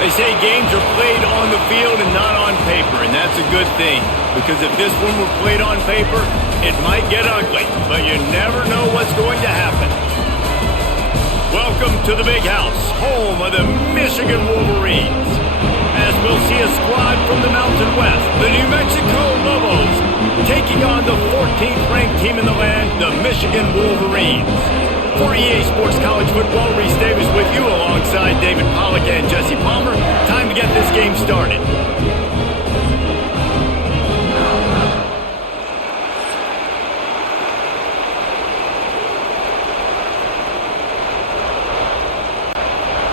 They say games are played on the field and not on paper, and that's a good thing. Because if this one were played on paper, it might get ugly, but you never know what's going to happen. Welcome to the Big House, home of the Michigan Wolverines. As we'll see a squad from the Mountain West, the New Mexico Lobos, taking on the 14th ranked team in the land, the Michigan Wolverines. For EA Sports College Football, Reese Davis with you alongside David Pollack and Jesse Palmer. Time to get this game started.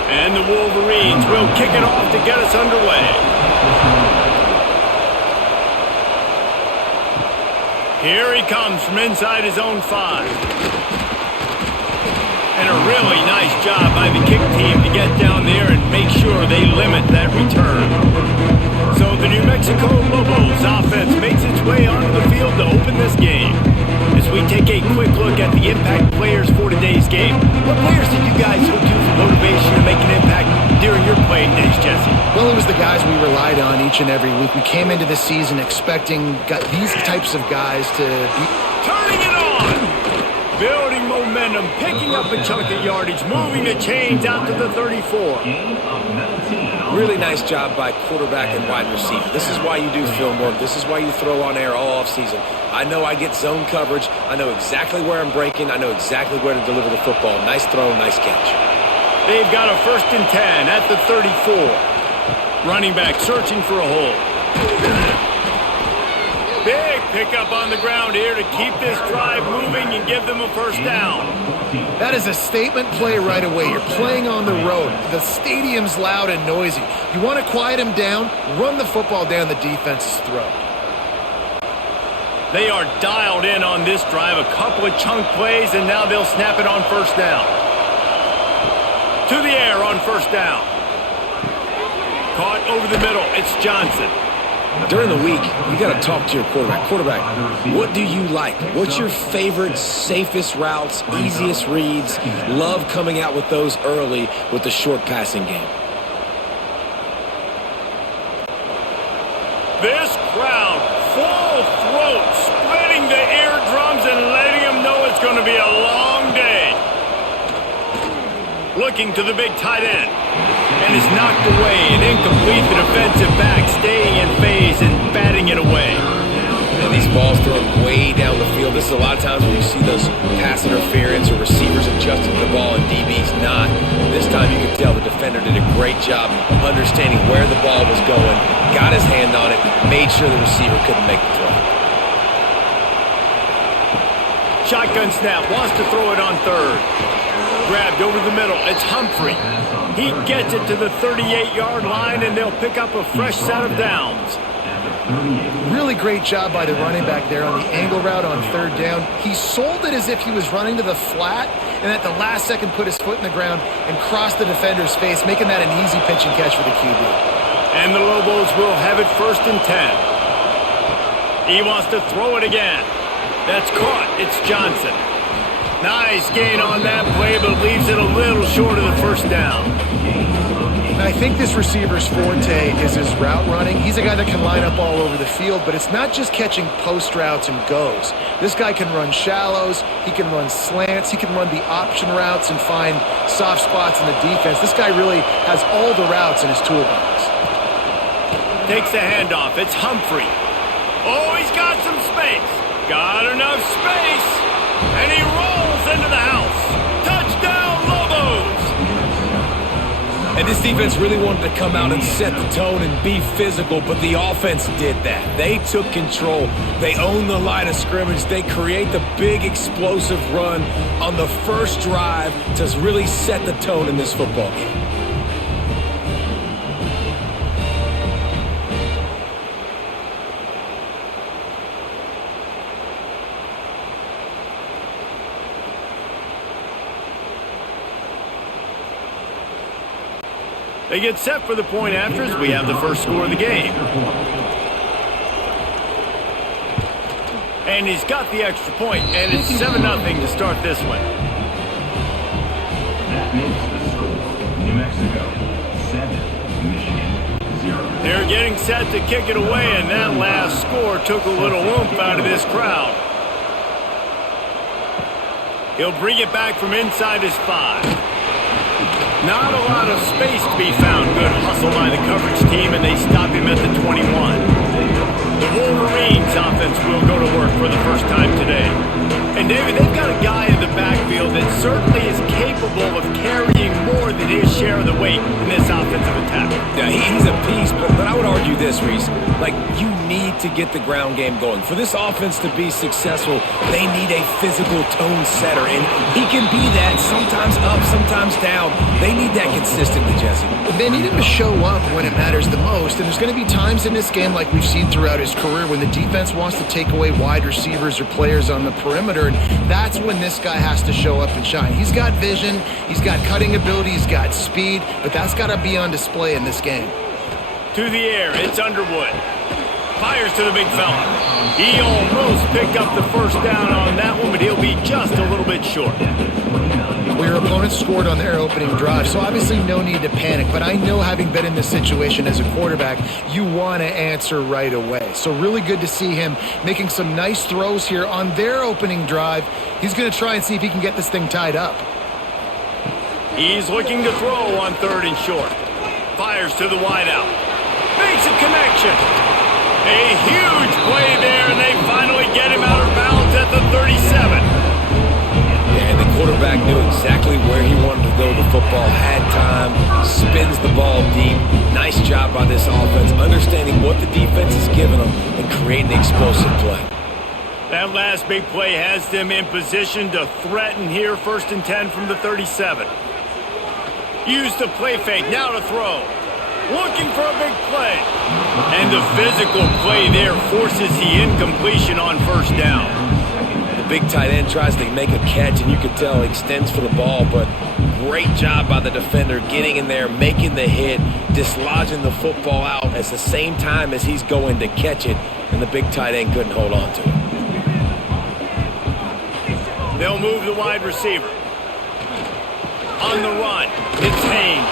And the Wolverines will kick it off to get us underway. Here he comes from inside his own 5. And a really nice job by the kick team to get down there and make sure they limit that return. So the New Mexico Lobos offense makes its way onto the field to open this game. As we take a quick look at the impact players for today's game, what players did you guys look to for motivation to make an impact during your playing days, Jesse? Well, it was the guys we relied on each and every week. We came into the season expecting these types of guys to be... Turning it on! Building momentum, picking up a chunk of yardage, moving the chains out to the 34. Really nice job by quarterback and wide receiver. This is why you do film work. This is why you throw on air all offseason. I know I get zone coverage. I know exactly where I'm breaking. I know exactly where to deliver the football. Nice throw, nice catch. They've got a 1st and 10 at the 34. Running back searching for a hole. Big pickup on the ground here to keep this drive moving and give them a 1st down. That is a statement play right away. You're playing on the road. The stadium's loud and noisy. You want to quiet them down, run the football down the defense's throat. They are dialed in on this drive. A couple of chunk plays, and now they'll snap it on 1st down. To the air on 1st down. Caught over the middle. It's Johnson. During the week, you got to talk to your quarterback. Quarterback, what do you like? What's your favorite, safest routes, easiest reads? Love coming out with those early with the short passing game. This crowd, full throat, splitting the eardrums and letting them know it's going to be a long day. Looking to the big tight end. And is knocked away and incomplete. The defensive back staying in phase and batting it away. And these balls thrown way down the field. This is a lot of times when you see those pass interference or receivers adjusting the ball and DBs not. This time you can tell the defender did a great job understanding where the ball was going, got his hand on it, made sure the receiver couldn't make the throw. Shotgun snap, wants to throw it on 3rd. Grabbed over the middle, it's Humphrey. He gets it to the 38-yard line, and they'll pick up a fresh set of downs. Really great job by the running back there on the angle route on 3rd down. He sold it as if he was running to the flat, and at the last second put his foot in the ground and crossed the defender's face, making that an easy pitch and catch for the QB. And the Lobos will have it 1st and 10. He wants to throw it again. That's caught. It's Johnson. Nice gain on that play, but leaves it a little short of the 1st down. And I think this receiver's forte is his route running. He's a guy that can line up all over the field, but it's not just catching post routes and goes. This guy can run shallows, he can run slants, he can run the option routes and find soft spots in the defense. This guy really has all the routes in his toolbox. Takes the handoff. It's Humphrey. Oh, he's got some space. Got enough space. And he rolls into the house. Touchdown, Lobos! And this defense really wanted to come out and set the tone and be physical, but the offense did that. They took control. They owned the line of scrimmage. They create the big explosive run on the first drive to really set the tone in this football game. They get set for the point after as we have the first score of the game. And he's got the extra point, and it's 7-0 to start this one. That makes the score New Mexico 7, Michigan 0. They're getting set to kick it away, and that last score took a little oomph out of this crowd. He'll bring it back from inside his 5. Not a lot of space to be found. Good hustle by the coverage team, and they stop him at the 21. The Wolverines offense will go to work for the first time today. And David, they've got a guy in the backfield that certainly is capable of carrying more than his share of the weight in this offensive attack. Yeah, he's a piece, but I would argue this, Reese. Like, you need to get the ground game going. For this offense to be successful, they need a physical tone setter, and he can be that, sometimes up, sometimes down. They need that consistently, Jesse. They need him to show up when it matters the most, and there's going to be times in this game like we've seen throughout his career when the defense wants to take away wide receivers or players on the perimeter, and that's when this guy has to show up and shine. He's got vision, he's got cutting ability, he's got speed, but that's got to be on display in this game. To the air, it's Underwood. Fires to the big fella. He almost picked up the first down on that one, but he'll be just a little bit short. Well, your opponent scored on their opening drive, so obviously no need to panic. But I know, having been in this situation as a quarterback, you want to answer right away. So really good to see him making some nice throws here on their opening drive. He's going to try and see if he can get this thing tied up. He's looking to throw on 3rd and short. Fires to the wideout. Makes a connection. A huge play there, and they finally get him out of bounds at the 37. And the quarterback knew exactly where he wanted to go. The football had time, spins the ball deep. Nice job by this offense, understanding what the defense is giving them and creating the explosive play. That last big play has them in position to threaten here. 1st and 10 from the 37. Use the play fake, now to throw. Looking for a big play. And the physical play there forces the incompletion on 1st down. The big tight end tries to make a catch, and you can tell he extends for the ball, but great job by the defender getting in there, making the hit, dislodging the football out at the same time as he's going to catch it, and the big tight end couldn't hold on to it. They'll move the wide receiver. On the run, it's Haynes.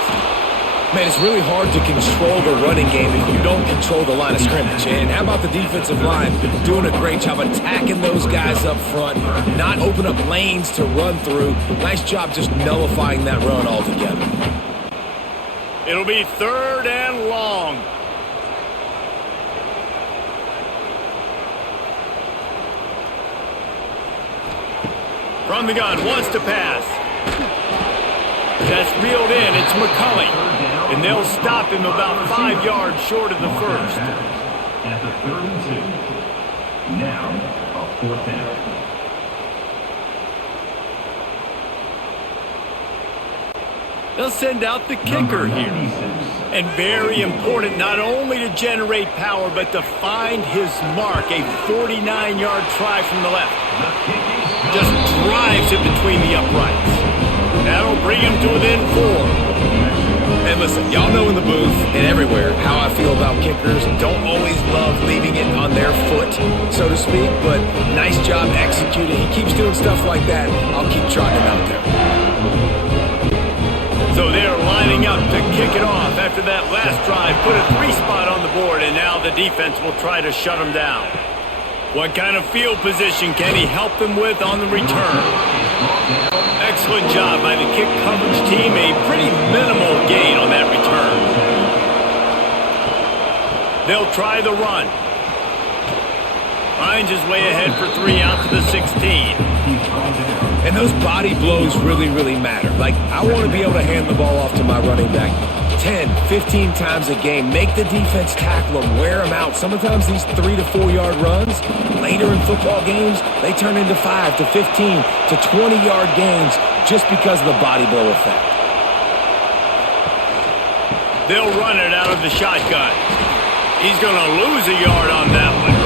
Man, it's really hard to control the running game if you don't control the line of scrimmage. And how about the defensive line doing a great job attacking those guys up front, not open up lanes to run through. Nice job just nullifying that run altogether. It'll be 3rd and long. From the gun, wants to pass. That's reeled in. It's McCulley. And they'll stop him about 5 yards short of the 1st. At the 3rd and 2. Now, a 4th down. They'll send out the kicker here. And very important, not only to generate power, but to find his mark. A 49-yard try from the left. Just drives it between the uprights. That'll bring him to within 4. And listen, y'all know in the booth and everywhere how I feel about kickers. Don't always love leaving it on their foot, so to speak, but nice job executing. He keeps doing stuff like that. I'll keep trotting him out there. So they're lining up to kick it off after that last drive. Put a 3-spot on the board, and now the defense will try to shut him down. What kind of field position can he help them with on the return? Excellent job by the kick coverage team. A pretty minimal gain on that return. They'll try the run. Finds his way ahead for 3 out to the 16. And those body blows really, really matter. Like, I want to be able to hand the ball off to my running back 10, 15 times a game. Make the defense tackle them, wear them out. Sometimes these 3 to 4 yard runs, later in football games, they turn into 5 to 15 to 20 yard gains just because of the body blow effect. They'll run it out of the shotgun. He's going to lose a yard on that one.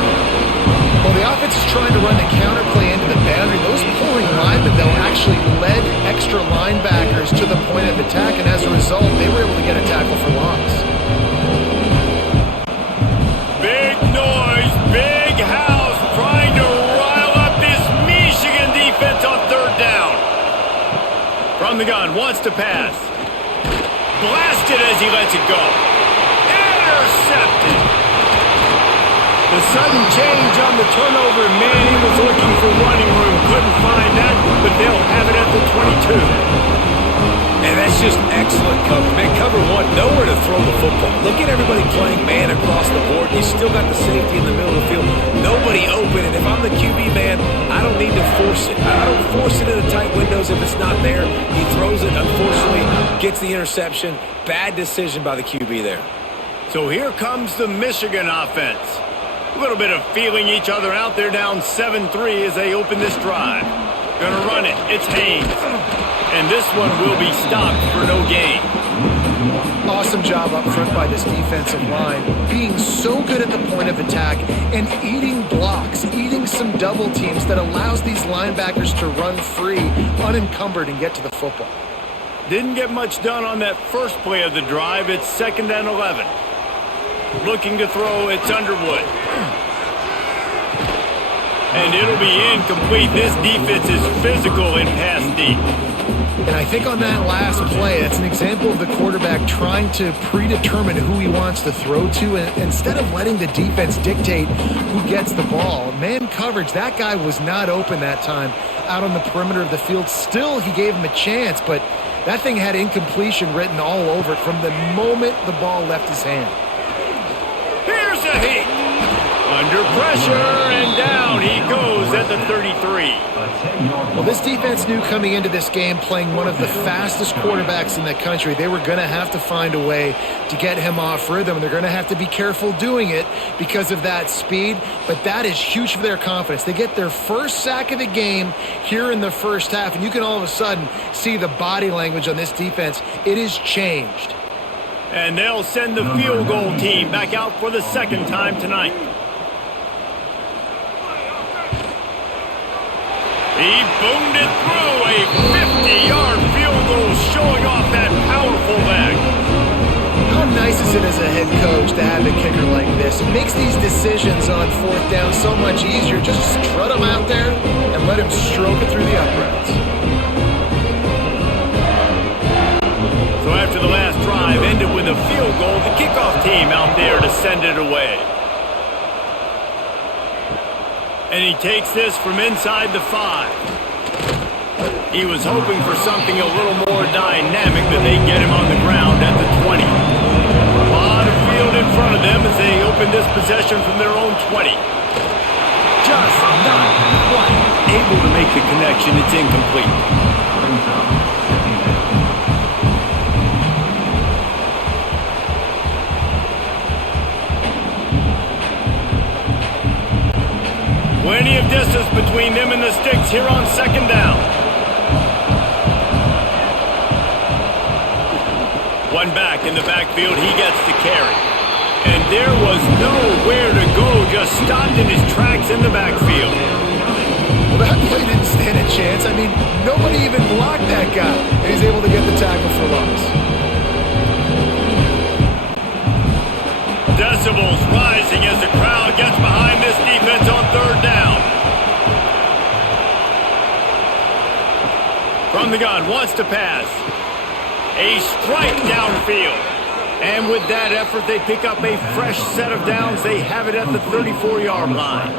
Well, the offense is trying to run the counterplay into the boundary. Those pulling linemen, though, actually led extra linebackers to the point of attack, and as a result, they were able to get a tackle for loss. Big noise, big house, trying to run From the gun, wants to pass. Blasted as he lets it go. Intercepted. The sudden change on the turnover, man, he was looking for running room. Couldn't find that, but they'll have it at the 22. And that's just excellent cover. Man, cover one, nowhere to throw the football. Look at everybody playing man across the board. You still got the safety in the middle of the field. Nobody open. And if I'm the QB, man, I don't need to force it. I don't force it into tight windows if it's not there. He throws it, unfortunately, gets the interception. Bad decision by the QB there. So here comes the Michigan offense. A little bit of feeling each other out. They're down 7-3 as they open this drive. Gonna run it. It's Haynes. And this one will be stopped for no gain. Awesome job up front by this defensive line, being so good at the point of attack and eating blocks, eating some double teams that allows these linebackers to run free, unencumbered, and get to the football. Didn't get much done on that first play of the drive. It's 2nd and 11. Looking to throw, it's Underwood. And it'll be incomplete. This defense is physical in pass deep. And I think on that last play, it's an example of the quarterback trying to predetermine who he wants to throw to, and instead of letting the defense dictate who gets the ball. Man coverage, that guy was not open that time out on the perimeter of the field. Still, he gave him a chance, but that thing had incompletion written all over it from the moment the ball left his hand. Here's a hit. Under pressure, and down he goes at the 33. Well, this defense knew coming into this game, playing one of the fastest quarterbacks in the country, they were going to have to find a way to get him off rhythm. They're going to have to be careful doing it because of that speed, but that is huge for their confidence. They get their first sack of the game here in the first half, and you can all of a sudden see the body language on this defense. It is changed. And they'll send the field goal team back out for the second time tonight. He boomed it through a 50-yard field goal, showing off that powerful leg. How nice is it as a head coach to have a kicker like this? It makes these decisions on 4th down so much easier. Just strut him out there and let him stroke it through the uprights. So after the last drive ended with a field goal, the kickoff team out there to send it away. And he takes this from inside the 5. He was hoping for something a little more dynamic, but they get him on the ground at the 20. A lot of field in front of them as they open this possession from their own 20. Just not quite able to make the connection. It's incomplete. Plenty of distance between them and the sticks here on 2nd down. One back in the backfield, he gets the carry. And there was nowhere to go, just stopped in his tracks in the backfield. Well, that play didn't stand a chance. I mean, nobody even blocked that guy. And he's able to get the tackle for loss. Decibels rising as the crowd gets behind this defense on 3rd down. From the gun, wants to pass. A strike downfield. And with that effort, they pick up a fresh set of downs. They have it at the 34-yard line.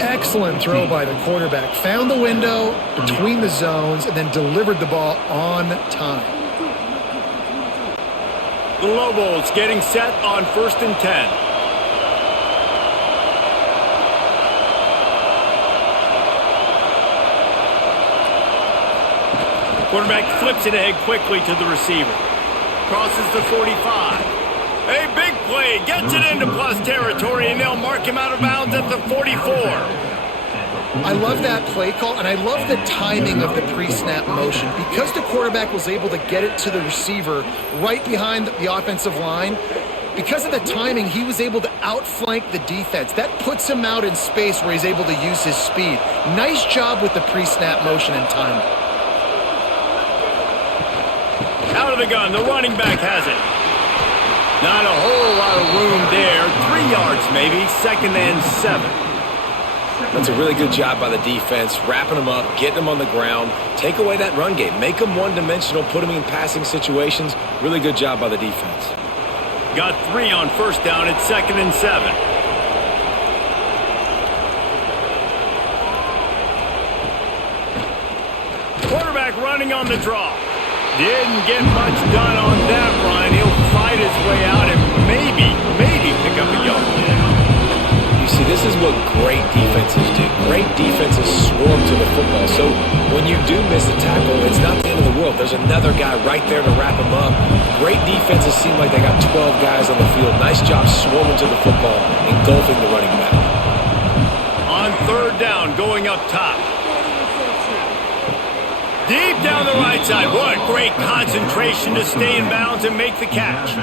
Excellent throw by the quarterback. Found the window between the zones and then delivered the ball on time. The Lobos getting set on 1st and 10. Quarterback flips it ahead quickly to the receiver. Crosses the 45. A big play, gets it into plus territory, and they'll mark him out of bounds at the 44. I love that play call, and I love the timing of the pre-snap motion. Because the quarterback was able to get it to the receiver right behind the offensive line, because of the timing, he was able to outflank the defense. That puts him out in space where he's able to use his speed. Nice job with the pre-snap motion and timing. Out of the gun, the running back has it. Not a whole lot of room there. 3 yards maybe, 2nd and 7. That's a really good job by the defense, wrapping them up, getting them on the ground, take away that run game, make them one-dimensional, put them in passing situations. Really good job by the defense. Got 3 on first down at 2nd and 7. Quarterback running on the draw. Didn't get much done on that run. He'll fight his way out and maybe pick up a yard. You see, this is what great defenses do. Great defenses swarm to the football. So when you do miss a tackle, it's not the end of the world. There's another guy right there to wrap him up. Great defenses seem like they got 12 guys on the field. Nice job swarming to the football, engulfing the running back. On 3rd down, going up top. Deep down the right side. What great concentration to stay in bounds and make the catch.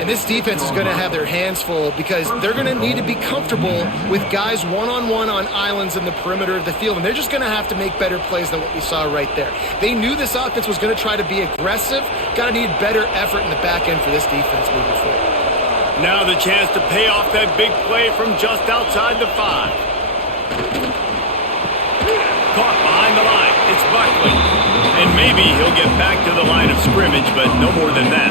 And this defense is going to have their hands full because they're going to need to be comfortable with guys one-on-one on islands in the perimeter of the field. And they're just going to have to make better plays than what we saw right there. They knew this offense was going to try to be aggressive. Got to need better effort in the back end for this defense moving forward. Now the chance to pay off that big play from just outside the 5. Caught behind the line. It's Buckley. And maybe he'll get back to the line of scrimmage, but no more than that.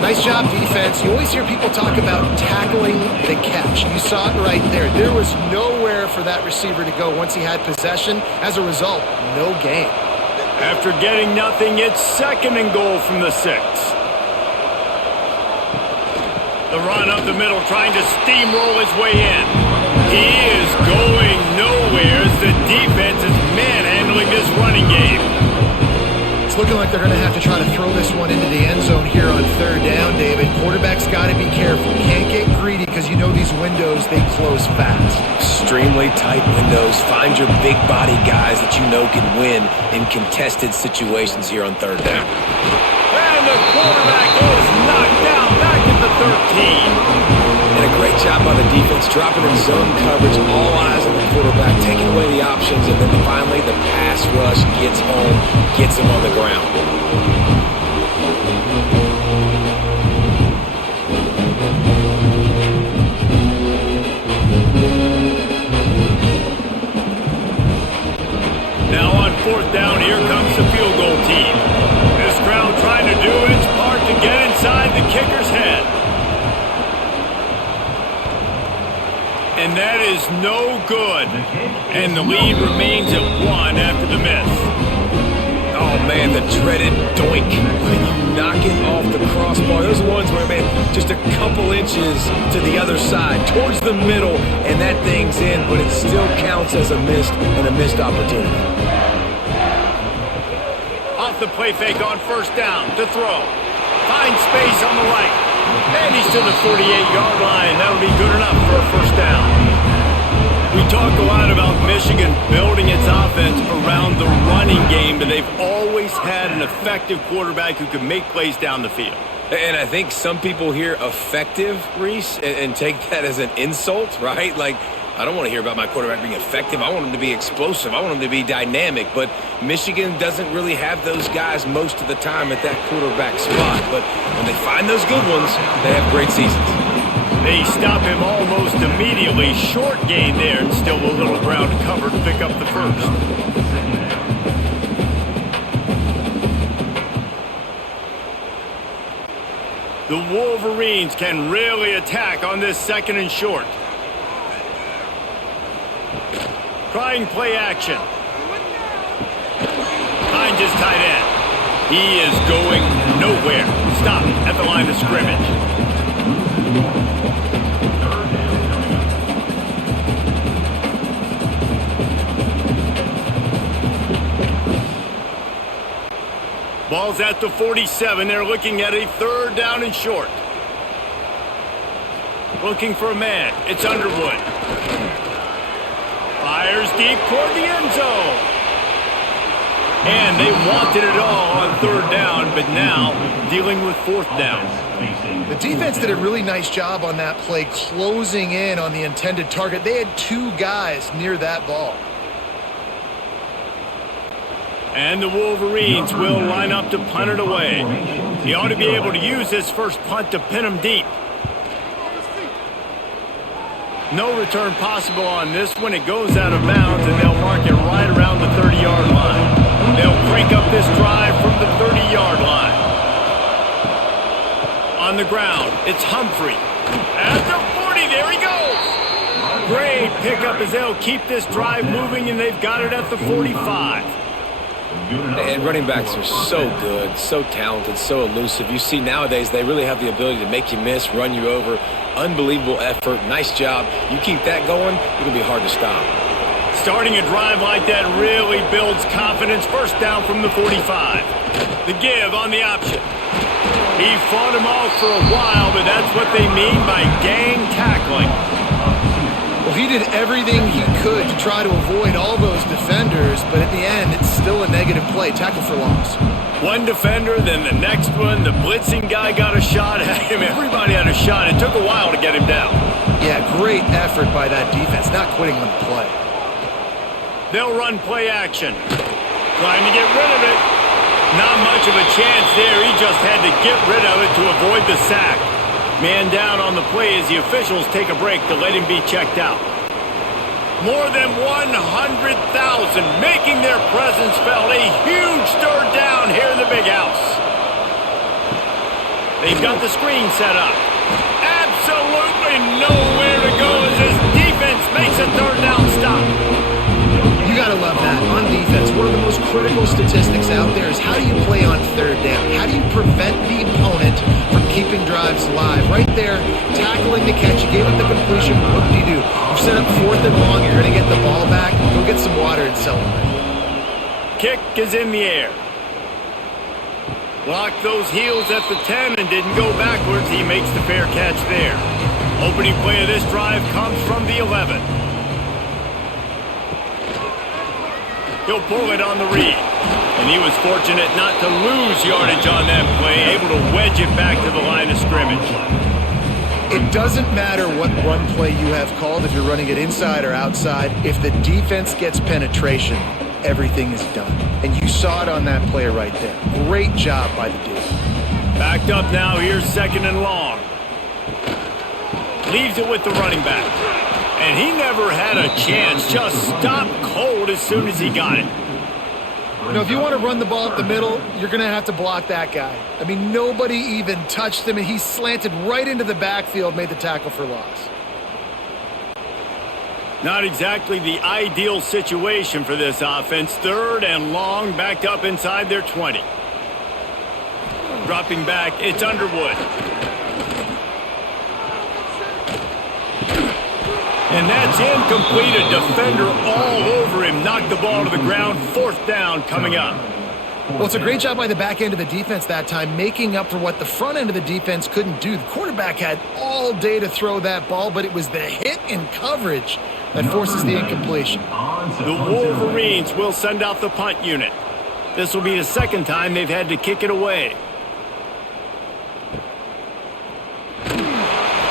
Nice job, defense. You always hear people talk about tackling the catch. You saw it right there. There was nowhere for that receiver to go once he had possession. As a result, no gain. After getting nothing, it's 2nd and goal from the 6. The run up the middle, trying to steamroll his way in. He is going nowhere as the defense is manhandling this running game. It's looking like they're going to have to try to throw this one into the end zone here on 3rd down, David. Quarterback's got to be careful. Can't get greedy because you know these windows, they close fast. Extremely tight windows. Find your big body guys that you know can win in contested situations here on 3rd down. And the quarterback is knocked down back at the 13. And a great job by the defense, dropping in zone coverage, all eyes on the quarterback, taking away the options, and then finally the pass rush gets home, gets him on the ground. Now on 4th down, here comes the field goal team. This crowd trying to do its part to get inside the kicker's head. And that is no good. And the lead remains at 1 after the miss. Oh, man, the dreaded doink. When you knock it off the crossbar. Those are ones where, man, just a couple inches to the other side, towards the middle, and that thing's in, but it still counts as a missed opportunity. Off the play fake on 1st down to throw. Finds space on the right. And he's to the 48-yard line. That'll be good enough for a 1st down. We talk a lot about Michigan building its offense around the running game, but they've always had an effective quarterback who can make plays down the field. And I think some people hear effective, Reese, and take that as an insult, right? Like, I don't want to hear about my quarterback being effective. I want him to be explosive. I want him to be dynamic. But Michigan doesn't really have those guys most of the time at that quarterback spot. But when they find those good ones, they have great seasons. They stop him almost immediately. Short gain there, and still a little ground to cover to pick up the 1st. The Wolverines can really attack on this 2nd and short. Trying play action. Finds his tight end. He is going nowhere. Stop at the line of scrimmage. Ball's at the 47. They're looking at a 3rd down and short. Looking for a man. It's Underwood. Fires deep toward the end zone. And they wanted it all on 3rd down, but now dealing with 4th down. The defense did a really nice job on that play, closing in on the intended target. They had 2 guys near that ball. And the Wolverines will line up to punt it away. He ought to be able to use this first punt to pin him deep. No return possible on this one. It goes out of bounds, and they'll mark it right around the 30-yard line. They'll crank up this drive from the 30-yard line. On the ground, it's Humphrey. At the 40, there he goes. Great pickup as they'll keep this drive moving, and they've got it at the 45. And running backs are so good, so talented, so elusive. You see nowadays they really have the ability to make you miss, run you over. Unbelievable effort. Nice job. You keep that going, it'll be hard to stop. Starting a drive like that really builds confidence. First down from the 45. The give on the option. He fought him off for a while, but that's what they mean by gang tackling. Well, he did everything he could to try to avoid all those defenders, but at the end, it's still a negative play. Tackle for loss. One defender, then the next one. The blitzing guy got a shot at him. Everybody had a shot. It took a while to get him down. Yeah, great effort by that defense, not quitting on the play. They'll run play action. Trying to get rid of it. Not much of a chance there. He just had to get rid of it to avoid the sack. Man down on the play as the officials take a break to let him be checked out. More than 100,000 making their presence felt. A huge third down here in the big house. They've got the screen set up. Absolutely nowhere to go as this defense makes a third down stop. You gotta love that. On defense, one of the most critical statistics out there is how do you play on third down? How do you prevent the opponent from keeping drives alive? Right there, tackling the catch. You gave up the completion. What do? You set up 4th and long. You're going to get the ball back. Go get some water and celebrate. Kick is in the air. Blocked those heels at the 10 and didn't go backwards. He makes the fair catch there. Opening play of this drive comes from the 11. He'll pull it on the read. And he was fortunate not to lose yardage on that play, able to wedge it back to the line of scrimmage. It doesn't matter what run play you have called, if you're running it inside or outside. If the defense gets penetration, everything is done. And you saw it on that play right there. Great job by the dude. Backed up now, here's 2nd and long. Leaves it with the running back. And he never had a chance, just stopped cold as soon as he got it. You know, if you want to run the ball up the middle, you're going to have to block that guy. I mean, nobody even touched him, and he slanted right into the backfield, made the tackle for loss. Not exactly the ideal situation for this offense. 3rd and long, backed up inside their 20. Dropping back, it's Underwood. And that's incomplete. A defender all over him. Knocked the ball to the ground. 4th down coming up. Well, it's a great job by the back end of the defense that time, making up for what the front end of the defense couldn't do. The quarterback had all day to throw that ball, but it was the hit in coverage that forces the incompletion. The Wolverines will send out the punt unit. This will be the 2nd time they've had to kick it away.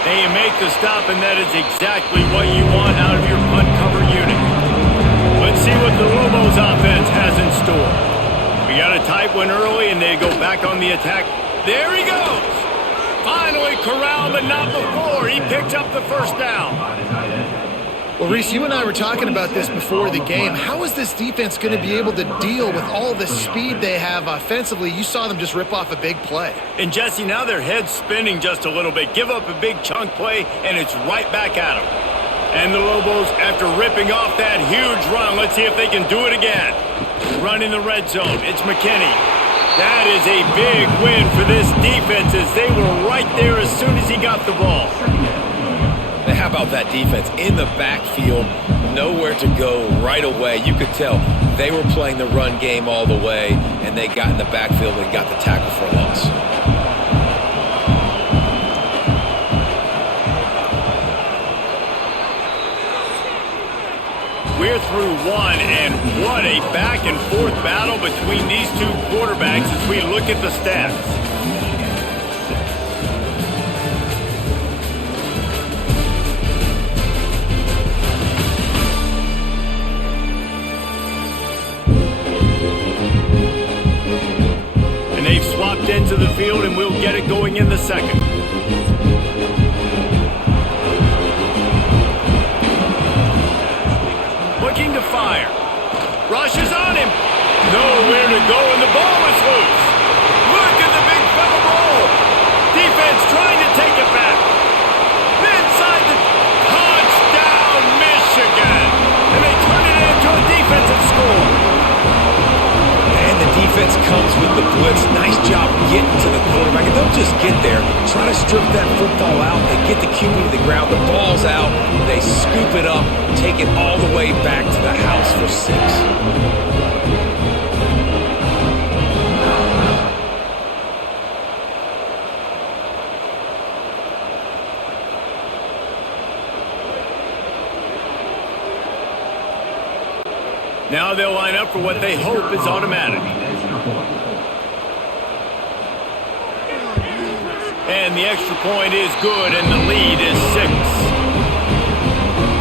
They make the stop, and that is exactly what you want out of your punt cover unit. Let's see what the Lobos offense has in store. We got a tight one early, and they go back on the attack. There he goes! Finally corralled, but not before. He picks up the 1st down. Well, Reese, you and I were talking about this before the game. How is this defense going to be able to deal with all the speed they have offensively? You saw them just rip off a big play. And, Jesse, now their head's spinning just a little bit. Give up a big chunk play, and it's right back at them. And the Lobos, after ripping off that huge run, let's see if they can do it again. Run in the red zone. It's McKinney. That is a big win for this defense as they were right there as soon as he got the ball. How about that defense in the backfield, nowhere to go right away. You could tell they were playing the run game all the way, and they got in the backfield and got the tackle for a loss. We're through one, and what a back-and-forth battle between these two quarterbacks as we look at the stats. And they've swapped into the field, and we'll get it going in the 2nd. rushes on him. Nowhere to go, and the ball is loose. Look at the big fella roll. Defense trying to take it back. Inside the touchdown, Michigan. And they turn it into a defensive score. And the defense comes with the blitz. Nice job getting to the quarterback. And they'll just get there, try to strip that football out. They get the QB to the ground. The ball's out. They scoop it up, take it all the way back to the house for 6. Now they'll line up for what they hope is automatic. And the extra point is good, and the lead is 6.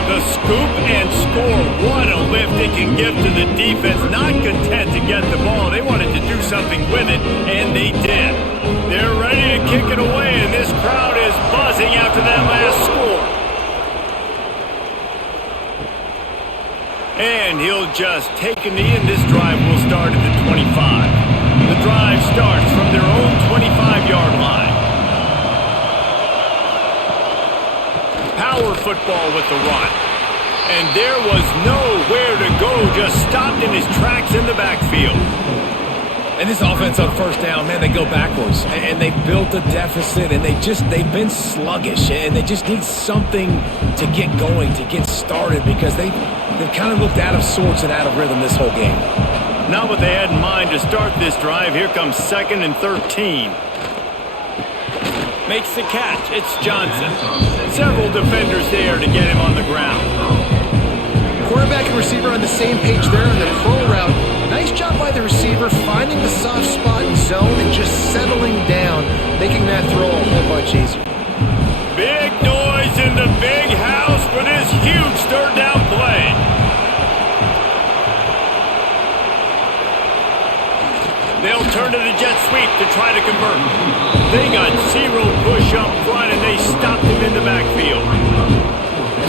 The scoop and score. What a lift it can give to the defense. Not content to get the ball. They wanted to do something with it, and they did. They're ready to kick it away, and this crowd is buzzing after that last score. And he'll just take a knee, and this drive will start at the 25. The drive starts from their own 25-yard line. Power football with the run. And there was nowhere to go, just stopped in his tracks in the backfield. And this offense on first down, man, they go backwards. And they built a deficit, and they've been sluggish. And they just need something to get going, to get started, because they've kind of looked out of sorts and out of rhythm this whole game. Not what they had in mind to start this drive. Here comes 2nd and 13. Makes the catch. It's Johnson. Several defenders there to get him on the ground. Quarterback and receiver on the same page there on the pro route. Nice job by the receiver finding the soft spot in zone and just settling down, making that throw a whole bunch easier. Big noise in the big house for this huge third down play. They'll turn to the jet sweep to try to convert. They got 0 push up front, and they stopped him in the backfield.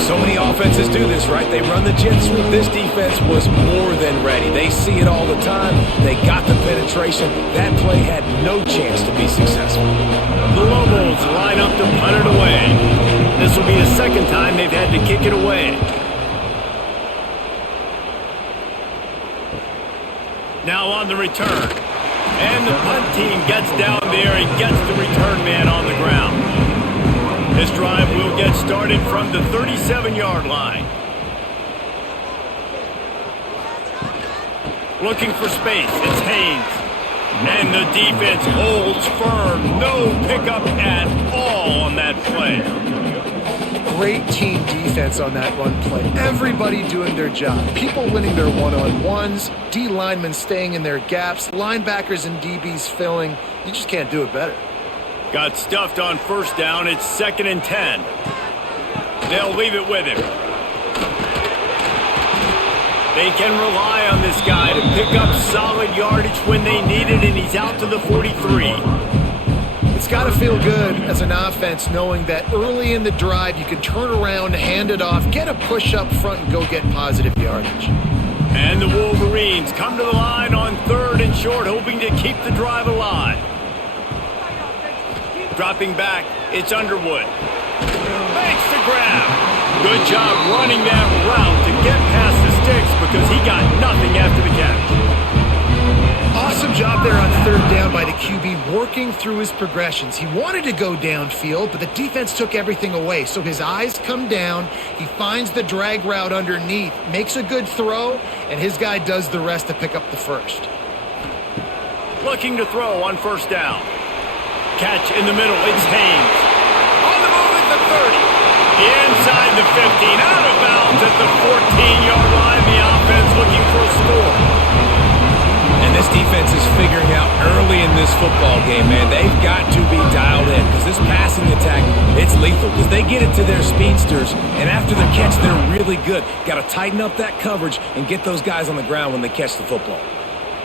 So many offenses do this, right? They run the jet sweep. This defense was more than ready. They see it all the time. They got the penetration. That play had no chance to be successful. The Lobos line up to punt it away. This will be the second time they've had to kick it away. Now on the return. And the punt team gets down there and gets the return man on the ground. This drive will get started from the 37-yard line. Looking for space, it's Haynes. And the defense holds firm. No pickup at all on that play. Great team defense on that run play. Everybody doing their job. People winning their one-on-ones, D linemen staying in their gaps, linebackers and DBs filling. You just can't do it better. Got stuffed on first down. It's 2nd and 10. They'll leave it with him. They can rely on this guy to pick up solid yardage when they need it, and he's out to the 43. It's got to feel good as an offense knowing that early in the drive you can turn around, hand it off, get a push up front, and go get positive yardage. And the Wolverines come to the line on 3rd and short, hoping to keep the drive alive. Dropping back, it's Underwood. Makes the grab. Good job running that route to get past the sticks because he got nothing after the catch. Awesome job there on 3rd down by the QB, working through his progressions. He wanted to go downfield, but the defense took everything away. So his eyes come down, he finds the drag route underneath, makes a good throw, and his guy does the rest to pick up the first. Looking to throw on 1st down. Catch in the middle, it's Haynes. On the move at the 30. Inside the 15, out of bounds at the 14-yard line. The offense looking for a score. And this defense is figuring out early in this football game, man. They've got to be dialed in because this passing attack, it's lethal because they get it to their speedsters, and after the catch, they're really good. Got to tighten up that coverage and get those guys on the ground when they catch the football.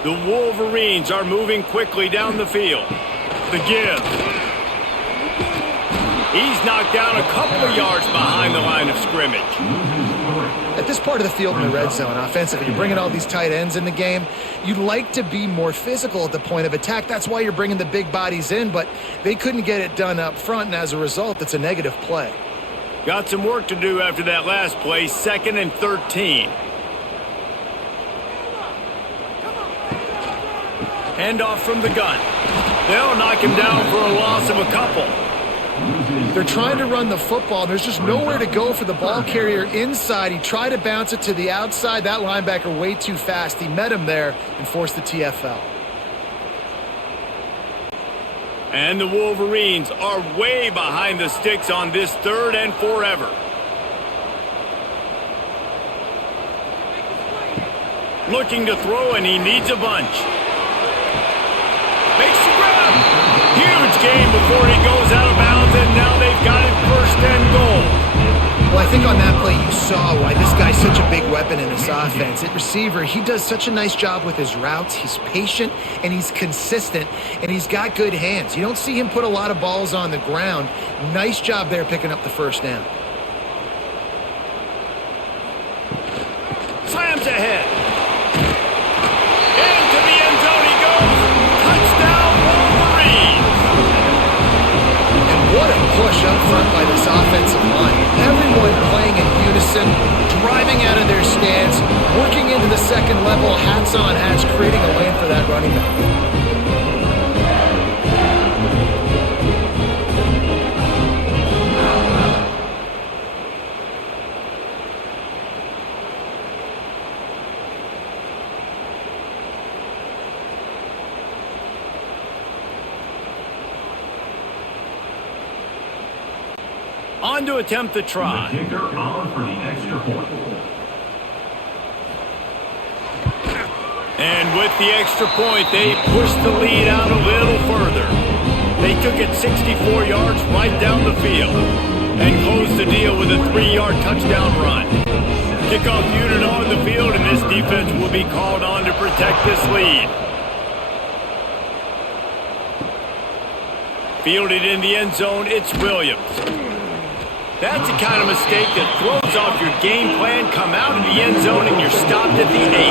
The Wolverines are moving quickly down the field. The give. He's knocked down a couple of yards behind the line of scrimmage. At this part of the field in the red zone, offensively, you're bringing all these tight ends in the game. You'd like to be more physical at the point of attack. That's why you're bringing the big bodies in, but they couldn't get it done up front, and as a result, it's a negative play. Got some work to do after that last play, 2nd and 13. Handoff from the gun. They'll knock him down for a loss of a couple. They're trying to run the football. There's just nowhere to go for the ball carrier inside. He tried to bounce it to the outside. That linebacker way too fast. He met him there and forced the TFL. And the Wolverines are way behind the sticks on this 3rd and forever. Looking to throw, and he needs a bunch. Makes the grab. Huge gain before he goes out of bounds, and now they've got it 1st and goal. Well, I think on that play you saw why this guy's such a big weapon in this offense. At receiver, he does such a nice job with his routes. He's patient, and he's consistent, and he's got good hands. You don't see him put a lot of balls on the ground. Nice job there picking up the 1st down. Slams ahead. Into the end zone he goes. Touchdown, Wolverines. And what a push up front by this offensive line. Everyone playing in unison, driving out of their stance, working into the 2nd level, hats on hats, creating a lane for that running back. On to attempt the try. The kicker on for the extra point. And with the extra point, they pushed the lead out a little further. They took it 64 yards right down the field and closed the deal with a 3-yard touchdown run. Kickoff unit on the field, and this defense will be called on to protect this lead. Fielded in the end zone, it's Williams. That's the kind of mistake that throws off your game plan. Come out of the end zone and you're stopped at the 8.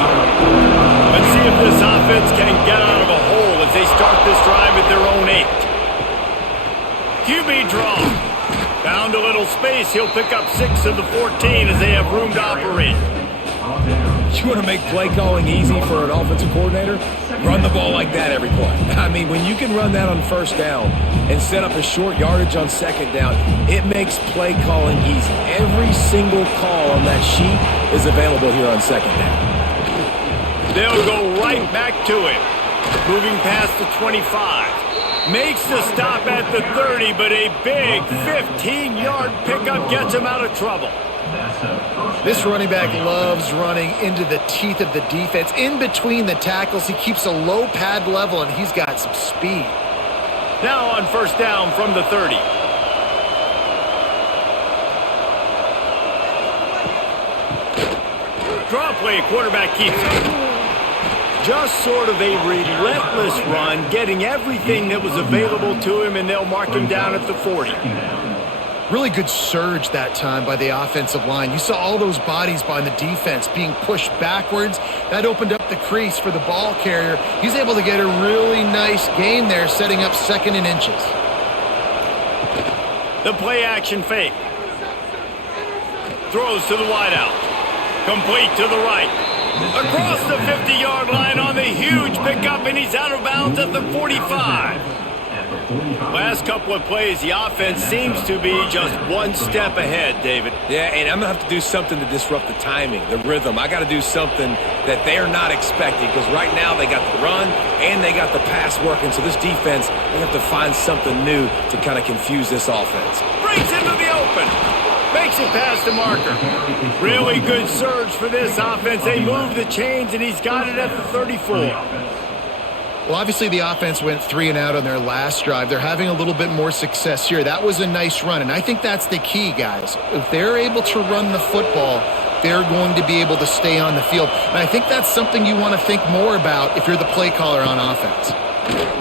Let's see if this offense can get out of a hole as they start this drive at their own 8. QB draw. Found a little space. He'll pick up 6 of the 14 as they have room to operate. You want to make play calling easy for an offensive coordinator? Run the ball like that every play. I mean, when you can run that on 1st down and set up a short yardage on 2nd down, it makes play calling easy. Every single call on that sheet is available here on 2nd down. They'll go right back to it. Moving past the 25. Makes the stop at the 30, but a big 15-yard pickup gets him out of trouble. This running back loves running into the teeth of the defense. In between the tackles, he keeps a low pad level, and he's got some speed. Now on 1st down from the 30. Draw play, quarterback keeps it. Just sort of a relentless run, getting everything that was available to him, and they'll mark him down at the 40. Really good surge that time by the offensive line. You saw all those bodies by the defense being pushed backwards. That opened up the crease for the ball carrier. He's able to get a really nice gain there, setting up 2nd and inches. The play action fake. Throws to the wideout. Complete to the right. Across the 50-yard line on the huge pickup, and he's out of bounds at the 45. Last couple of plays, the offense seems to be just one step ahead, David. Yeah, and I'm going to have to do something to disrupt the timing, the rhythm. I got to do something that they're not expecting, because right now they got the run and they got the pass working. So this defense, they have to find something new to kind of confuse this offense. Breaks into the open. Makes it past the marker. Really good surge for this offense. They move the chains, and he's got it at the 34. Well, obviously the offense went 3 and out on their last drive. They're having a little bit more success here. That was a nice run, and I think that's the key, guys. If they're able to run the football, they're going to be able to stay on the field. And I think that's something you want to think more about if you're the play caller on offense.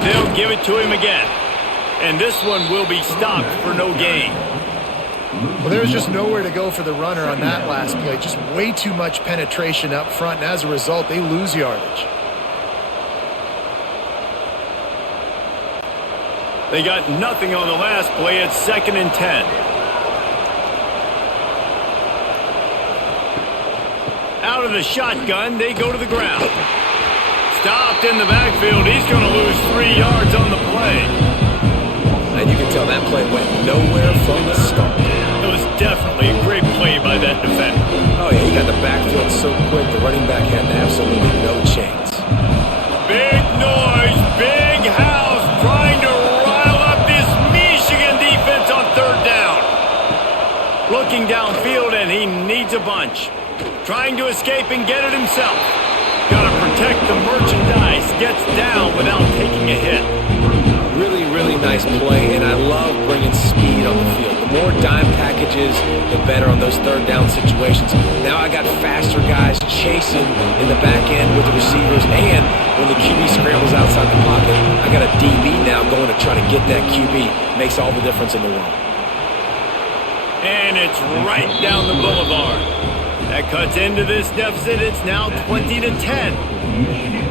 They'll give it to him again, and this one will be stopped for no gain. Well, there was just nowhere to go for the runner on that last play. Just way too much penetration up front, and as a result, they lose yardage. They got nothing on the last play. It's 2nd and 10. Out of the shotgun, they go to the ground. Stopped in the backfield. He's going to lose 3 yards on the play. And you can tell that play went nowhere from the start. It was definitely a great play by that defender. Oh, yeah, he got the backfield so quick, the running back had absolutely no chance. Big noise, big house, trying to rile up this Michigan defense on 3rd down. Looking downfield, and he needs a bunch. Trying to escape and get it himself. Got to protect the merchandise. Gets down without taking a hit. Really, really nice play, and I love bringing speed on the field. The more dime packages, the better on those 3rd down situations. Now I got faster guys chasing in the back end with the receivers, and when the QB scrambles outside the pocket, I got a DB now going to try to get that QB. Makes all the difference in the run. And it's right down the boulevard. That cuts into this deficit. It's now 20 to 10.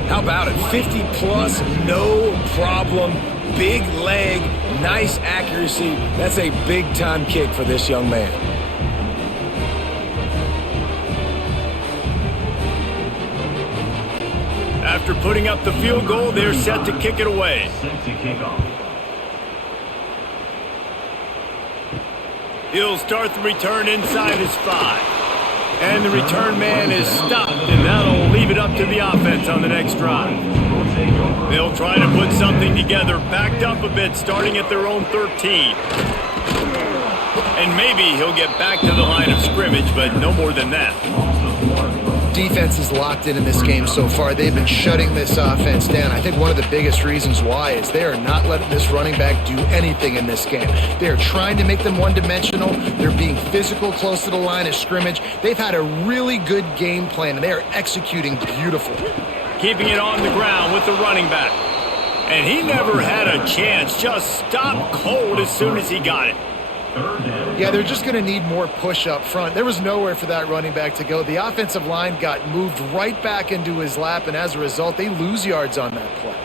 How about it? 50 plus, no problem. Big leg, nice accuracy. That's a big-time kick for this young man. After putting up the field goal, they're set to kick it away. Set to kick off. He'll start the return inside his 5. And the return man is stopped, and that'll leave it up to the offense on the next drive. They'll try to put something together, backed up a bit, starting at their own 13. And maybe he'll get back to the line of scrimmage, but no more than that. Defense is locked in this game so far. They've been shutting this offense down. I think one of the biggest reasons why is they are not letting this running back do anything in this game. They're trying to make them one-dimensional. They're being physical close to the line of scrimmage. They've had a really good game plan, and they are executing beautifully. Keeping it on the ground with the running back. And he never had a chance. Just stopped cold as soon as he got it. Yeah, they're just going to need more push up front. There was nowhere for that running back to go. The offensive line got moved right back into his lap, and as a result, they lose yards on that play.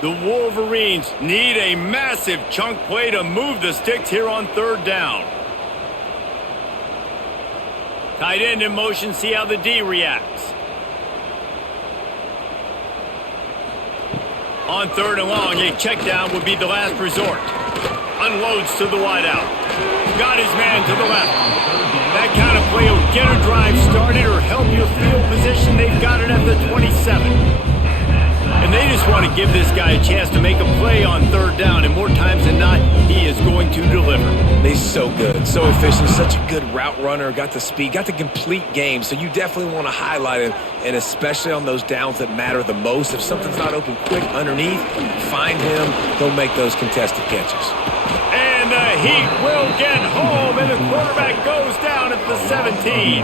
The Wolverines need a massive chunk play to move the sticks here on 3rd down. Tight end in motion, see how the D reacts. On 3rd and long, a check down would be the last resort. Unloads to the wideout. Got his man to the left. That kind of play will get a drive started or help your field position. They've got it at the 27. And they just want to give this guy a chance to make a play on 3rd down. And more times than not, he is going to deliver. He's so good, so efficient, such a good route runner, got the speed, got the complete game. So you definitely want to highlight him, and especially on those downs that matter the most. If something's not open quick underneath, find him. He'll make those contested catches. And the Heat will get home, and the quarterback goes down at the 17.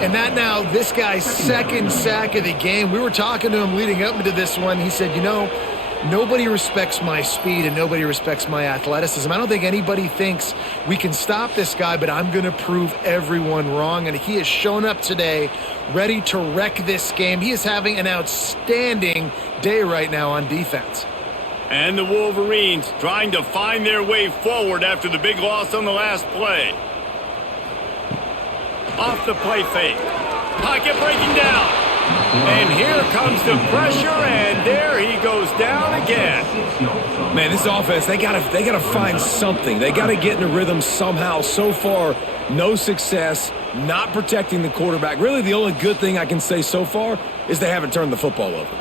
And that now, this guy's 2nd sack of the game. We were talking to him leading up into this one. He said, you know, nobody respects my speed and nobody respects my athleticism. I don't think anybody thinks we can stop this guy, but I'm going to prove everyone wrong. And he has shown up today ready to wreck this game. He is having an outstanding day right now on defense. And the Wolverines trying to find their way forward after the big loss on the last play. Off the play fake. Pocket breaking down. And here comes the pressure, and there he goes down again. Man, this offense, they gotta find something. They gotta get in a rhythm somehow. So far, no success, not protecting the quarterback. Really, the only good thing I can say so far is they haven't turned the football over.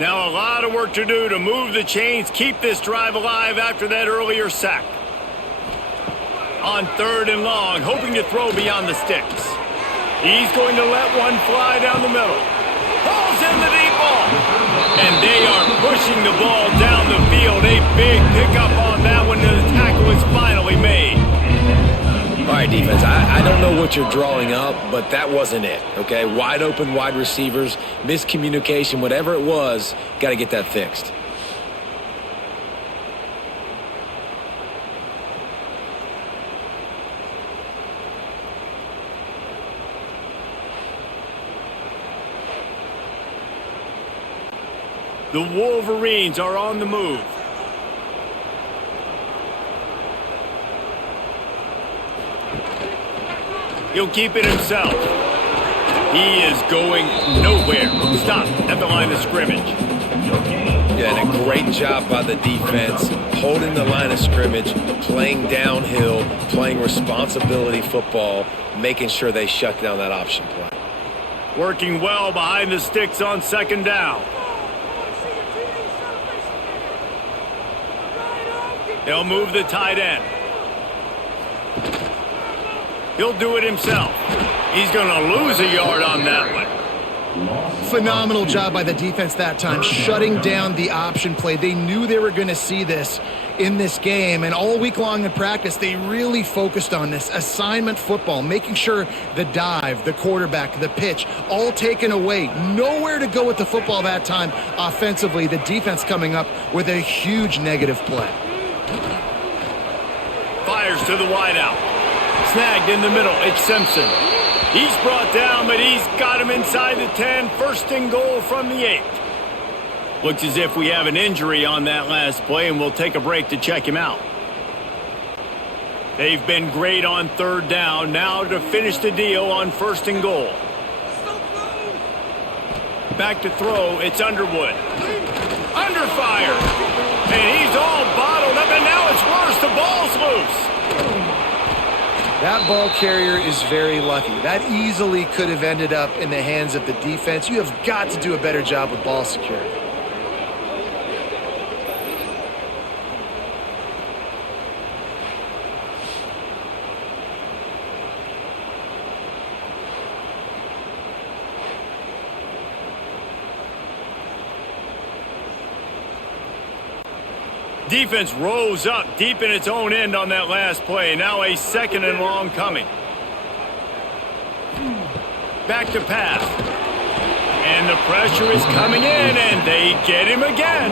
Now a lot of work to do to move the chains, keep this drive alive after that earlier sack. On 3rd and long, hoping to throw beyond the sticks. He's going to let one fly down the middle. Pulls in the deep ball. And they are pushing the ball down the field. A big pickup on that one, and the tackle is finally made. All right, right, defense. I don't know what you're drawing up, but that wasn't it, okay? Wide open wide receivers, miscommunication, whatever it was, got to get that fixed. The Wolverines are on the move. He'll keep it himself. He is going nowhere. Stopped at the line of scrimmage. Yeah, and a great job by the defense, holding the line of scrimmage, playing downhill, playing responsibility football, making sure they shut down that option play. Working well behind the sticks on second down. They'll move the tight end. He'll do it himself. He's going to lose a yard on that one. Phenomenal job by the defense that time, shutting down the option play. They knew they were going to see this in this game, and all week long in practice, they really focused on this assignment football, making sure the dive, the quarterback, the pitch, all taken away. Nowhere to go with the football that time offensively. The defense coming up with a huge negative play. Fires to the wideout. Snagged in the middle. It's Simpson. He's brought down, but he's got him inside the 10. First and goal from the 8. Looks as if we have an injury on that last play, and we'll take a break to check him out. They've been great on third down. Now to finish the deal on first and goal. Back to throw. It's Underwood. Under fire. And he's all bottled up, and now it's worse. The ball's loose. That ball carrier is very lucky. That easily could have ended up in the hands of the defense. You have got to do a better job with ball security. Defense rose up deep in its own end on that last play. Now a second and long coming. Back to pass. And the pressure is coming in, and they get him again.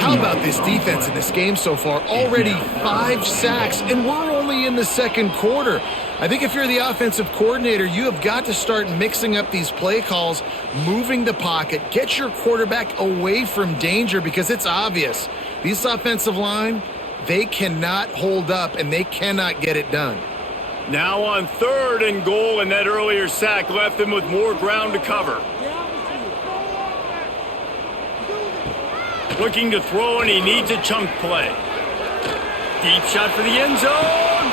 How about this defense in this game so far? Already 5 sacks, and we're only in the second quarter. I think if you're the offensive coordinator, you have got to start mixing up these play calls, moving the pocket, get your quarterback away from danger, because it's obvious. These offensive line, they cannot hold up, and they cannot get it done. Now on third and goal, and that earlier sack left them with more ground to cover. Looking to throw, and he needs a chunk play. Deep shot for the end zone.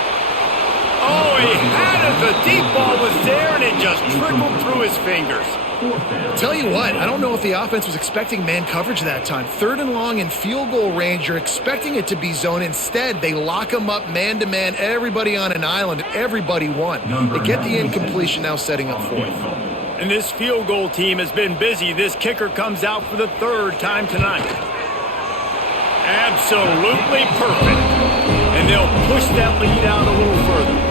Oh, he had it. The deep ball was there, and it just trickled through his fingers. Tell you what, I don't know if the offense was expecting man coverage that time. Third and long in field goal range, you're expecting it to be zone. Instead, they lock them up man-to-man, everybody on an island, and everybody won. They get the incompletion, now setting up fourth. And this field goal team has been busy. This kicker comes out for the third time tonight. Absolutely perfect. And they'll push that lead out a little further.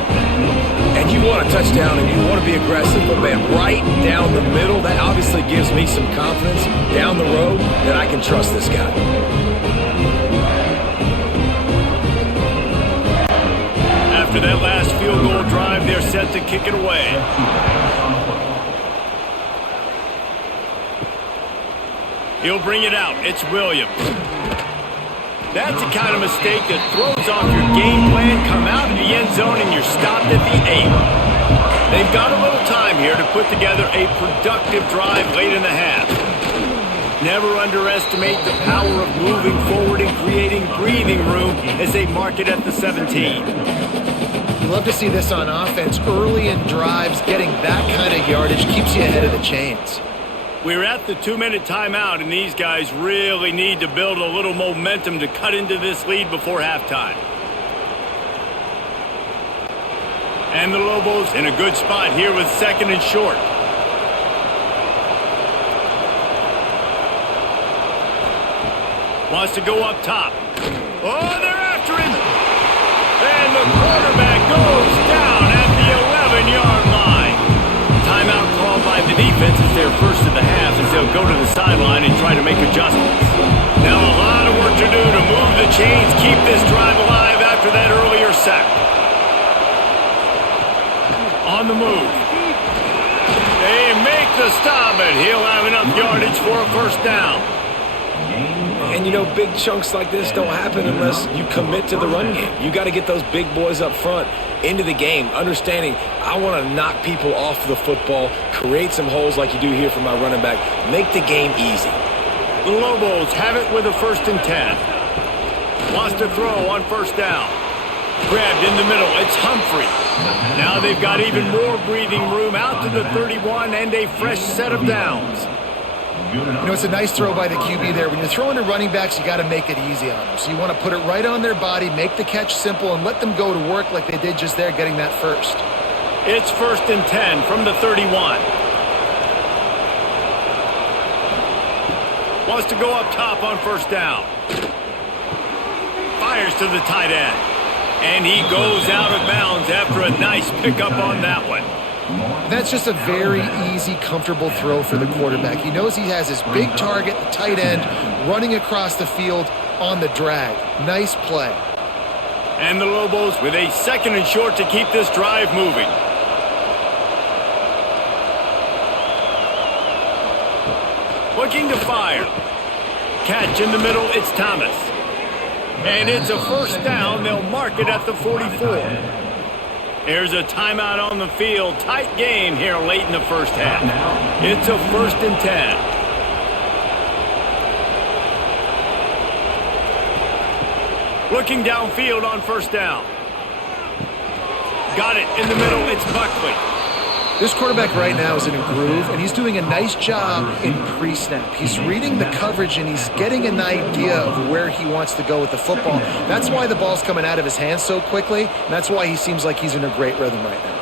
And you want a touchdown and you want to be aggressive, but man, right down the middle, that obviously gives me some confidence down the road that I can trust this guy. After that last field goal drive, they're set to kick it away. He'll bring it out. It's Williams. That's the kind of mistake that throws off your game plan. Come out of the end zone and you're stopped at the 8. They've got a little time here to put together a productive drive late in the half. Never underestimate the power of moving forward and creating breathing room as they mark it at the 17. You love to see this on offense. Early in drives, getting that kind of yardage keeps you ahead of the chains. We're at the 2-minute timeout, and these guys really need to build a little momentum to cut into this lead before halftime. And the Lobos in a good spot here with second and short. Wants to go up top. Oh, they're after him! And the quarterback goes down. go to the sideline and try to make adjustments. Now a lot of work to do to move the chains, keep this drive alive after that earlier sack. On the move. They make the stop, but he'll have enough yardage for a first down. And you know, big chunks like this don't happen unless you commit to the run game. You got to get those big boys up front into the game, understanding I want to knock people off the football, create some holes like you do here for my running back, make the game easy. The Lobos have it with a 1st and 10. Wants to throw on first down. Grabbed in the middle. It's Humphrey. Now they've got even more breathing room out to the 31 and a fresh set of downs. You know, it's a nice throw by the QB there. When you're throwing to running backs, you got to make it easy on them. So you want to put it right on their body, make the catch simple, and let them go to work like they did just there, getting that first. It's 1st and 10 from the 31. Wants to go up top on first down. Fires to the tight end. And he goes out of bounds after a nice pickup on that one. That's just a very easy, comfortable throw for the quarterback. He knows he has his big target, the tight end, running across the field on the drag. Nice play. And the Lobos with a 2nd and short to keep this drive moving. Looking to fire. Catch in the middle, it's Thomas. And it's a first down. They'll mark it at the 44. There's a timeout on the field. Tight game here late in the first half. It's a 1st and 10. Looking downfield on first down. Got it in the middle. It's Buckley. This quarterback right now is in a groove, and he's doing a nice job in pre-snap. He's reading the coverage, and he's getting an idea of where he wants to go with the football. That's why the ball's coming out of his hands so quickly, and that's why he seems like he's in a great rhythm right now.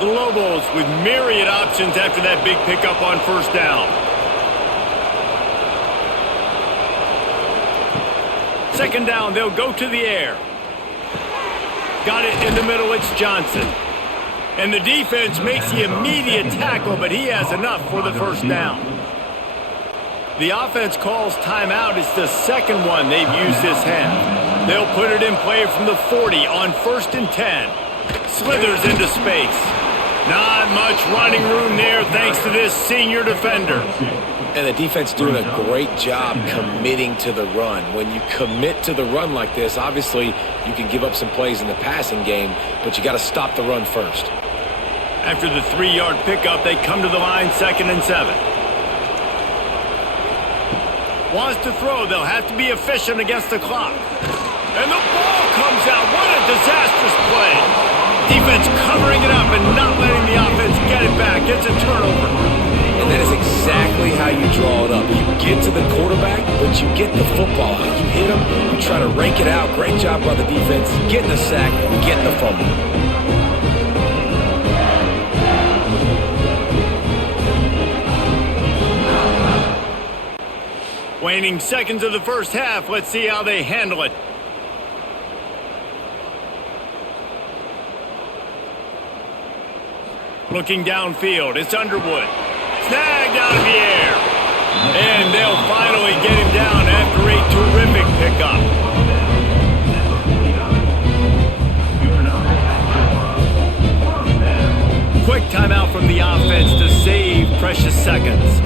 The Lobos with myriad options after that big pickup on first down. 2nd down, they'll go to the air. Got it in the middle, it's Johnson. And the defense makes the immediate tackle, but he has enough for the first down. The offense calls timeout. It's the 2nd one they've used this half. They'll put it in play from the 40 on 1st and 10. Slithers into space. Not much running room there thanks to this senior defender. And the defense doing a great job committing to the run. When you commit to the run like this, obviously you can give up some plays in the passing game, but you got to stop the run first. After the 3-yard pickup, they come to the line 2nd and 7. Wants to throw. They'll have to be efficient against the clock. And the ball comes out. What a disastrous play. Defense covering it up and not letting the offense get it back. It's a turnover. And that is exactly how you draw it up. You get to the quarterback, but you get the football out. You hit him, you try to rake it out. Great job by the defense. Getting the sack, getting the fumble. Waning seconds of the first half. Let's see how they handle it. Looking downfield, it's Underwood. Snagged out of the air. And they'll finally get him down after a terrific pickup. Quick timeout from the offense to save precious seconds.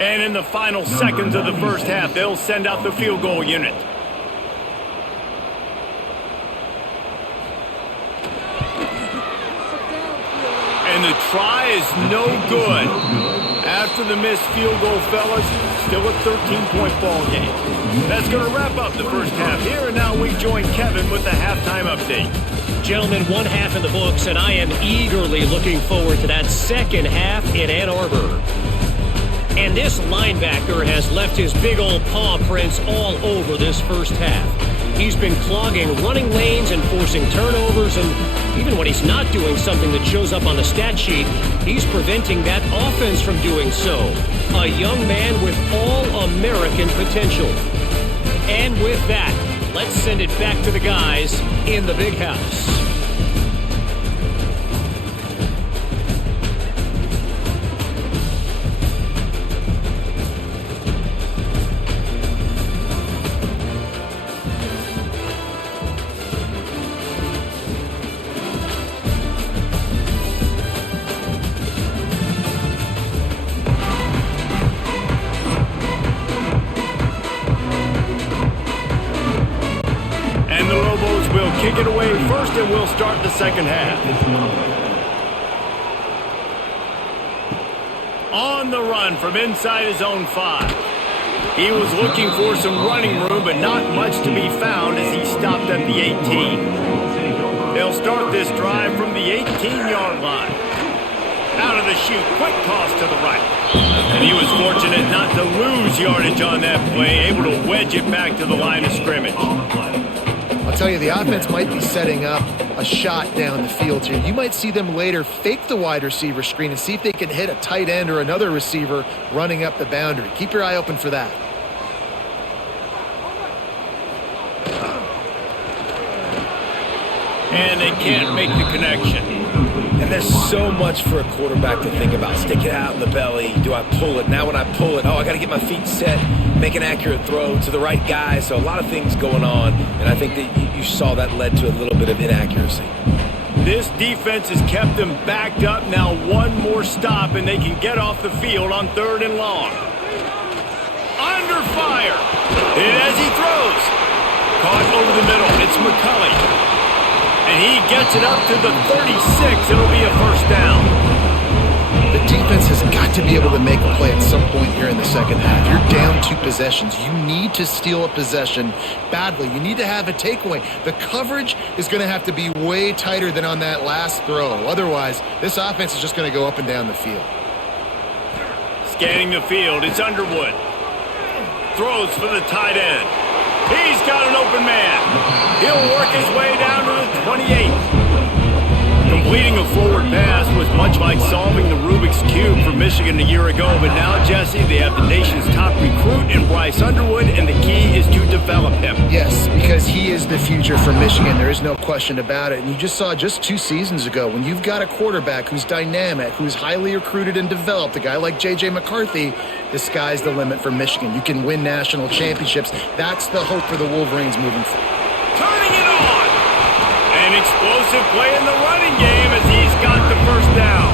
And in the final seconds of the first half, they'll send out the field goal unit. And the try is no good. After the missed field goal, fellas, still a 13-point ball game. That's going to wrap up the first half here, and now we join Kevin with the halftime update. Gentlemen, one half in the books, and I am eagerly looking forward to that second half in Ann Arbor. And this linebacker has left his big old paw prints all over this first half. He's been clogging running lanes and forcing turnovers, and even when he's not doing something that shows up on the stat sheet, he's preventing that offense from doing so. A young man with all-American potential. And with that, let's send it back to the guys in the big house. first, and we'll start the second half. On the run from inside his own 5. He was looking for some running room, but not much to be found as he stopped at the 18. They'll start this drive from the 18-yard line. Out of the chute, quick toss to the right. And he was fortunate not to lose yardage on that play, able to wedge it back to the line of scrimmage. I'll tell you, the offense might be setting up a shot down the field here. You might see them later fake the wide receiver screen and see if they can hit a tight end or another receiver running up the boundary. Keep your eye open for that. And they can't make the connection. And there's so much for a quarterback to think about. Stick it out in the belly. Do I pull it? Now when I pull it, I got to get my feet set, make an accurate throw to the right guy. So a lot of things going on, and I think that you saw that led to a little bit of inaccuracy. This defense has kept them backed up. Now one more stop, and they can get off the field on 3rd and long. Under fire. And as he throws, caught over the middle. It's McCulley. And he gets it up to the 36. It'll be a first down. The defense has got to be able to make a play at some point here in the second half. You're down 2 possessions. You need to steal a possession badly. You need to have a takeaway. The coverage is going to have to be way tighter than on that last throw. Otherwise, this offense is just going to go up and down the field. Scanning the field, it's Underwood. Throws for the tight end. He's got an open man. He'll work his way down to the 28. Completing a forward pass was much like solving the Rubik's Cube for Michigan a year ago, but now, Jesse, they have the nation's top recruit in Bryce Underwood, and the key is to develop him. Yes, because he is the future for Michigan. There is no question about it. And you just saw just 2 seasons ago, when you've got a quarterback who's dynamic, who's highly recruited and developed, a guy like J.J. McCarthy, the sky's the limit for Michigan. You can win national championships. That's the hope for the Wolverines moving forward. Turning it on! An explosive play in the running game as he's got the first down.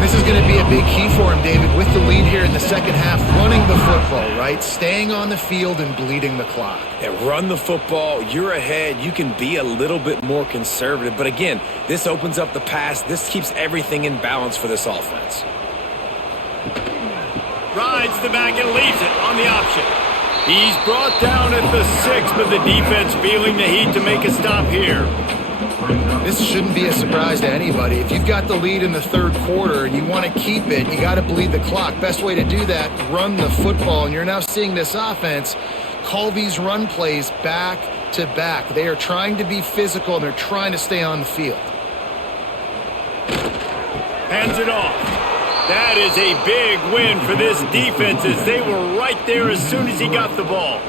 This is going to be a big key for him, David, with the lead here in the second half, running the football, right? Staying on the field and bleeding the clock. Yeah, run the football. You're ahead. You can be a little bit more conservative. But again, this opens up the pass. This keeps everything in balance for this offense. Rides the back and leaves it on the option. He's brought down at the 6, but the defense feeling the heat to make a stop here. This shouldn't be a surprise to anybody. If you've got the lead in the 3rd quarter and you want to keep it, you got to bleed the clock. Best way to do that, run the football. And you're now seeing this offense call these run plays back to back. They are trying to be physical and they're trying to stay on the field. Hands it off. That is a big win for this defense as they were right there as soon as he got the ball.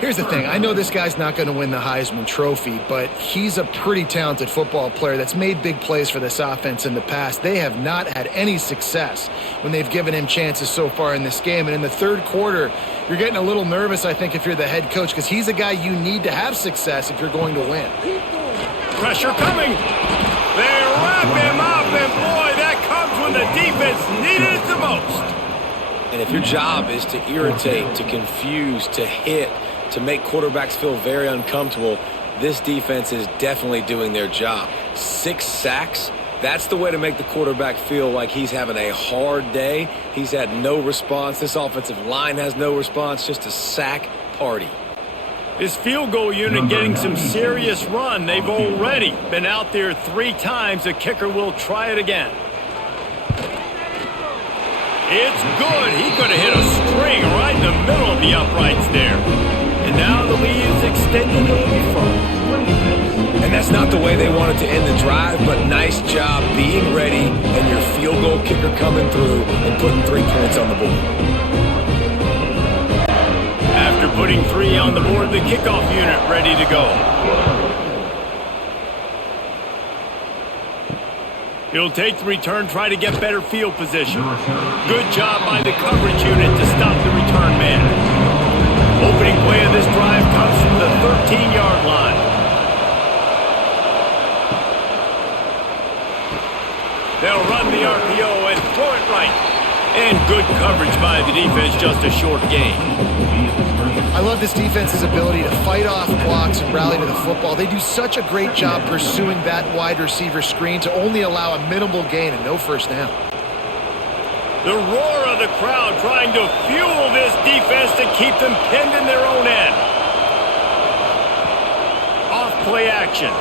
Here's the thing. I know this guy's not going to win the Heisman Trophy, but he's a pretty talented football player that's made big plays for this offense in the past. They have not had any success when they've given him chances so far in this game. And in the 3rd quarter, you're getting a little nervous, I think, if you're the head coach, because he's a guy you need to have success if you're going to win. Pressure coming. They wrap him up, and boy, that comes when the defense needed it the most. And if your job is to irritate, to confuse, to hit, to make quarterbacks feel very uncomfortable, this defense is definitely doing their job. 6 sacks, that's the way to make the quarterback feel like he's having a hard day. He's had no response. This offensive line has no response, just a sack party. This field goal unit getting some serious run. They've already been out there 3 times. The kicker will try it again. It's good. He could have hit a string right in the middle of the uprights there. And now the lead is extended a little further. And that's not the way they wanted to end the drive, but nice job being ready and your field goal kicker coming through and putting 3 points on the board. After putting 3 on the board, the kickoff unit ready to go. He'll take the return, try to get better field position. Good job by the coverage unit to stop the return man. Opening play of this drive comes from the 13-yard line. They'll run the RPO and throw it right. And good coverage by the defense, just a short gain. I love love this defense's ability to fight off blocks and rally to the football. They do such a great job pursuing that wide receiver screen to only allow a minimal gain and no first down. The roar of the crowd trying to fuel this defense to keep them pinned in their own end. Off play action.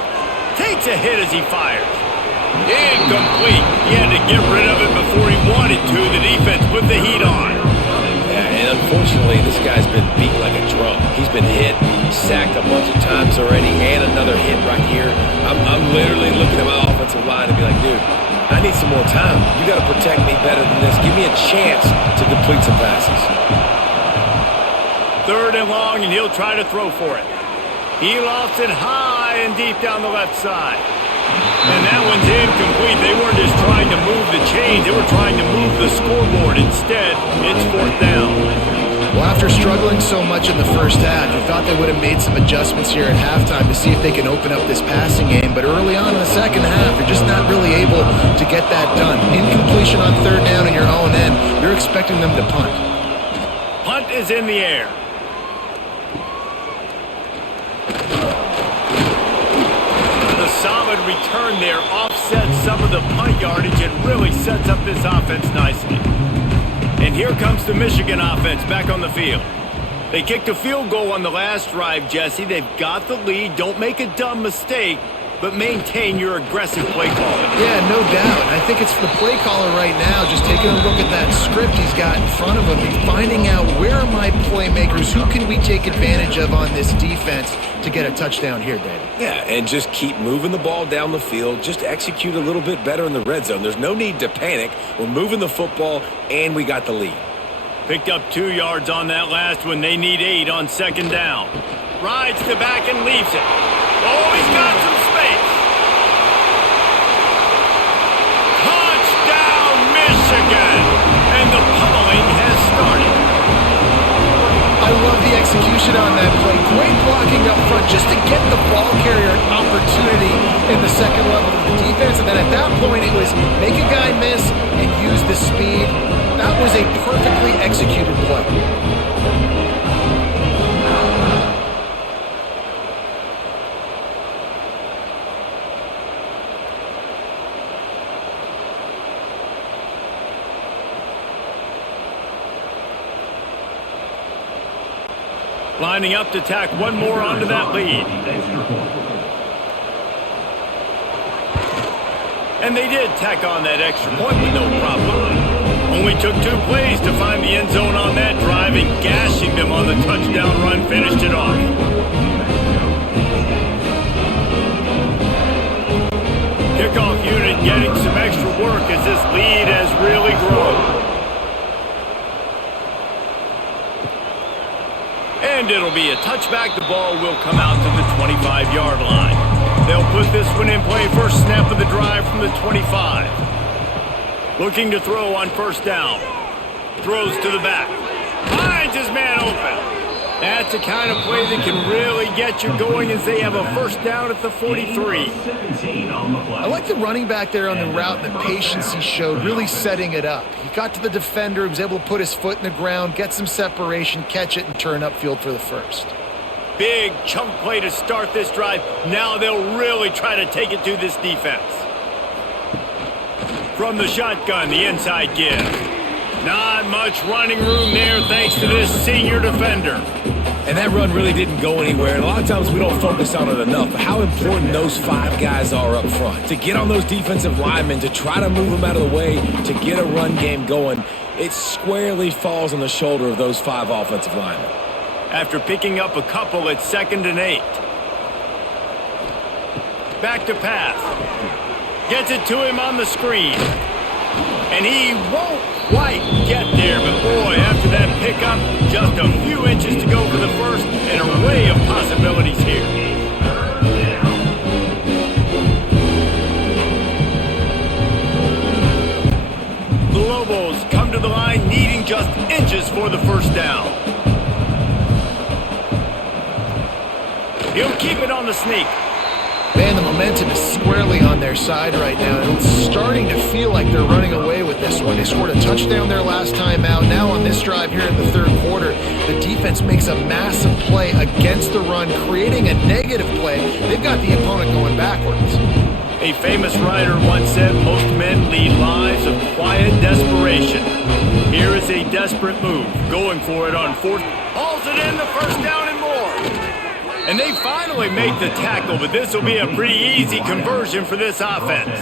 Takes a hit as he fires. Incomplete. He had to get rid of it before he wanted to. The defense put the heat on. Yeah, and unfortunately, this guy's been beat like a drum. He's been hit, sacked a bunch of times already, and another hit right here. I'm literally looking at my offensive line and be like, dude, I need some more time. You got to protect me better than this. Give me a chance to complete some passes. 3rd and long, and he'll try to throw for it. He lofts it high and deep down the left side. And that one's incomplete. They weren't just trying to move the chains. They were trying to move the scoreboard. Instead, it's 4th down. Well, after struggling so much in the first half, you thought they would have made some adjustments here at halftime to see if they can open up this passing game. But early on in the second half, they're just not really able to get that done. Incompletion on 3rd down in your own end, you're expecting them to punt. Punt is in the air. The solid return there offsets some of the punt yardage and really sets up this offense nicely. And here comes the Michigan offense back on the field. They kicked a field goal on the last drive, Jesse. They've got the lead. Don't make a dumb mistake, but maintain your aggressive play calling. Yeah, no doubt. And I think it's the play caller right now just taking a look at that script he's got in front of him and finding out where are my playmakers, who can we take advantage of on this defense to get a touchdown here, David. Yeah, and just keep moving the ball down the field. Just execute a little bit better in the red zone. There's no need to panic. We're moving the football, and we got the lead. Picked up 2 yards on that last one. They need 8 on 2nd down. Rides the back and leaves it. Oh, he's got some space. Touchdown, Michigan! And the pummeling has started. I love the execution on that play. Great blocking up front just to get the ball carrier an opportunity in the second level of the defense. And then at that point, it was make a guy miss and use the speed. That was a perfectly executed play. Lining up to tack one more onto that lead. And they did tack on that extra point with no problem. Only took 2 plays to find the end zone on that drive, and gashing them on the touchdown run finished it off. Kickoff unit getting some extra work as this lead has really grown. And it'll be a touchback. The ball will come out to the 25-yard line. They'll put this one in play. First snap of the drive from the 25. Looking to throw on 1st down. Throws to the back. Finds his man open. That's the kind of play that can really get you going as they have a 1st down at the 43. I like the running back there on the route and the patience he showed, really setting it up. He got to the defender, he was able to put his foot in the ground, get some separation, catch it, and turn upfield for the 1st. Big chunk play to start this drive. Now they'll really try to take it to this defense. From the shotgun, the inside give. Not much running room there thanks to this senior defender. And that run really didn't go anywhere. And a lot of times we don't focus on it enough. But how important those 5 guys are up front. To get on those defensive linemen, to try to move them out of the way, to get a run game going, it squarely falls on the shoulder of those 5 offensive linemen. After picking up a couple at 2nd and 8. Back to pass. Gets it to him on the screen. And he won't quite get there, but boy, after that pickup, just a few inches to go for the 1st. An array of possibilities here. The Lobos come to the line needing just inches for the 1st down. He'll keep it on the sneak. Man, the momentum is squarely on their side right now. And it's starting to feel like they're running away with this one. They scored a touchdown their last time out. Now on this drive here in the third quarter, the defense makes a massive play against the run, creating a negative play. They've got the opponent going backwards. A famous writer once said most men lead lives of quiet desperation. Here is a desperate move, going for it on fourth. Hauls it in, the first down and more. And they finally make the tackle, but this will be a pretty easy conversion for this offense.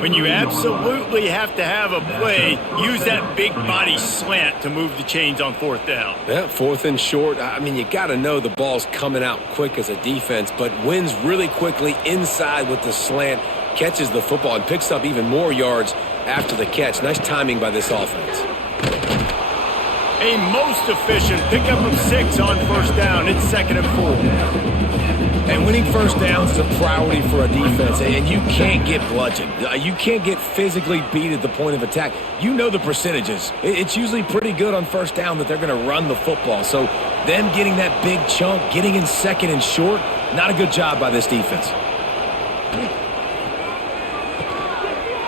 When you absolutely have to have a play, use that big body slant to move the chains on fourth down. Yeah, fourth and short. I mean, you got to know the ball's coming out quick as a defense, but wins really quickly inside with the slant, catches the football, and picks up even more yards after the catch. Nice timing by this offense. A most efficient pickup of 6 on first down. It's 2nd and 4. And winning first downs is a priority for a defense, and you can't get bludgeoned. You can't get physically beat at the point of attack. You know the percentages. It's usually pretty good on first down that they're going to run the football. So them getting that big chunk, getting in 2nd and short, not a good job by this defense.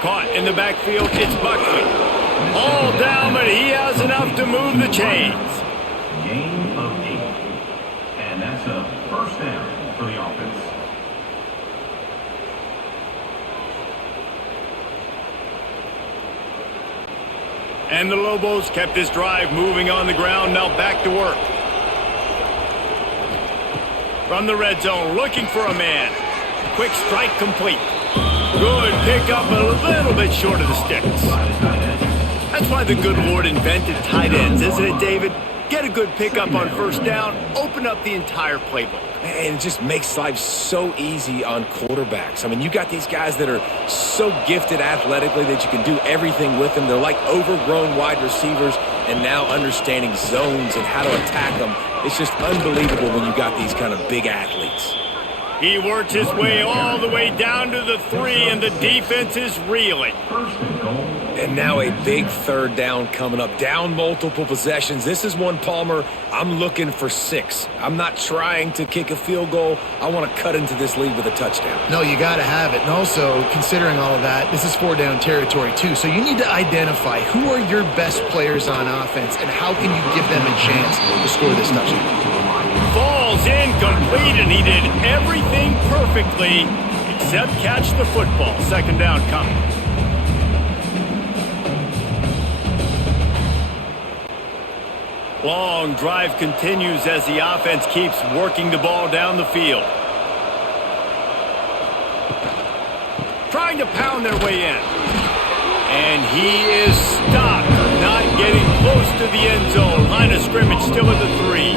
Caught in the backfield, it's Buckley. All down, but he has enough to move the chains. Gain of 8. And that's a first down for the offense. And the Lobos kept this drive moving on the ground, now back to work. From the red zone, looking for a man. Quick strike complete. Good pickup, a little bit short of the sticks. That's why the good Lord invented tight ends, isn't it, David? Get a good pickup on first down, open up the entire playbook. And it just makes life so easy on quarterbacks. I mean, you got these guys that are so gifted athletically that you can do everything with them. They're like overgrown wide receivers, and now understanding zones and how to attack them. It's just unbelievable when you got these kind of big athletes. He works his way all the way down to the 3, and the defense is reeling. And now a big third down coming up. Down multiple possessions. This is one, Palmer, I'm looking for 6. I'm not trying to kick a field goal. I want to cut into this lead with a touchdown. No, you got to have it. And also, considering all of that, this is 4-down territory too. So you need to identify who are your best players on offense and how can you give them a chance to score this touchdown. Falls incomplete, and he did everything perfectly except catch the football. 2nd down coming. Long drive continues as the offense keeps working the ball down the field. Trying to pound their way in. And he is stopped, not getting close to the end zone. Line of scrimmage still at the 3.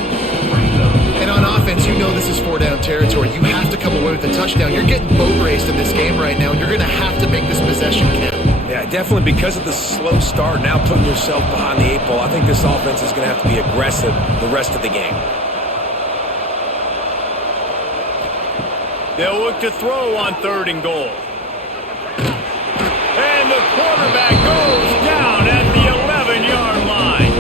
And on offense, you know this is 4-down territory. You have to come away with a touchdown. You're getting boat raced in this game right now, and you're going to have to make this possession count. Yeah, definitely because of the slow start, now putting yourself behind the 8 ball. I think this offense is going to have to be aggressive the rest of the game. They'll look to throw on 3rd and goal. And the quarterback goes down at the 11-yard line.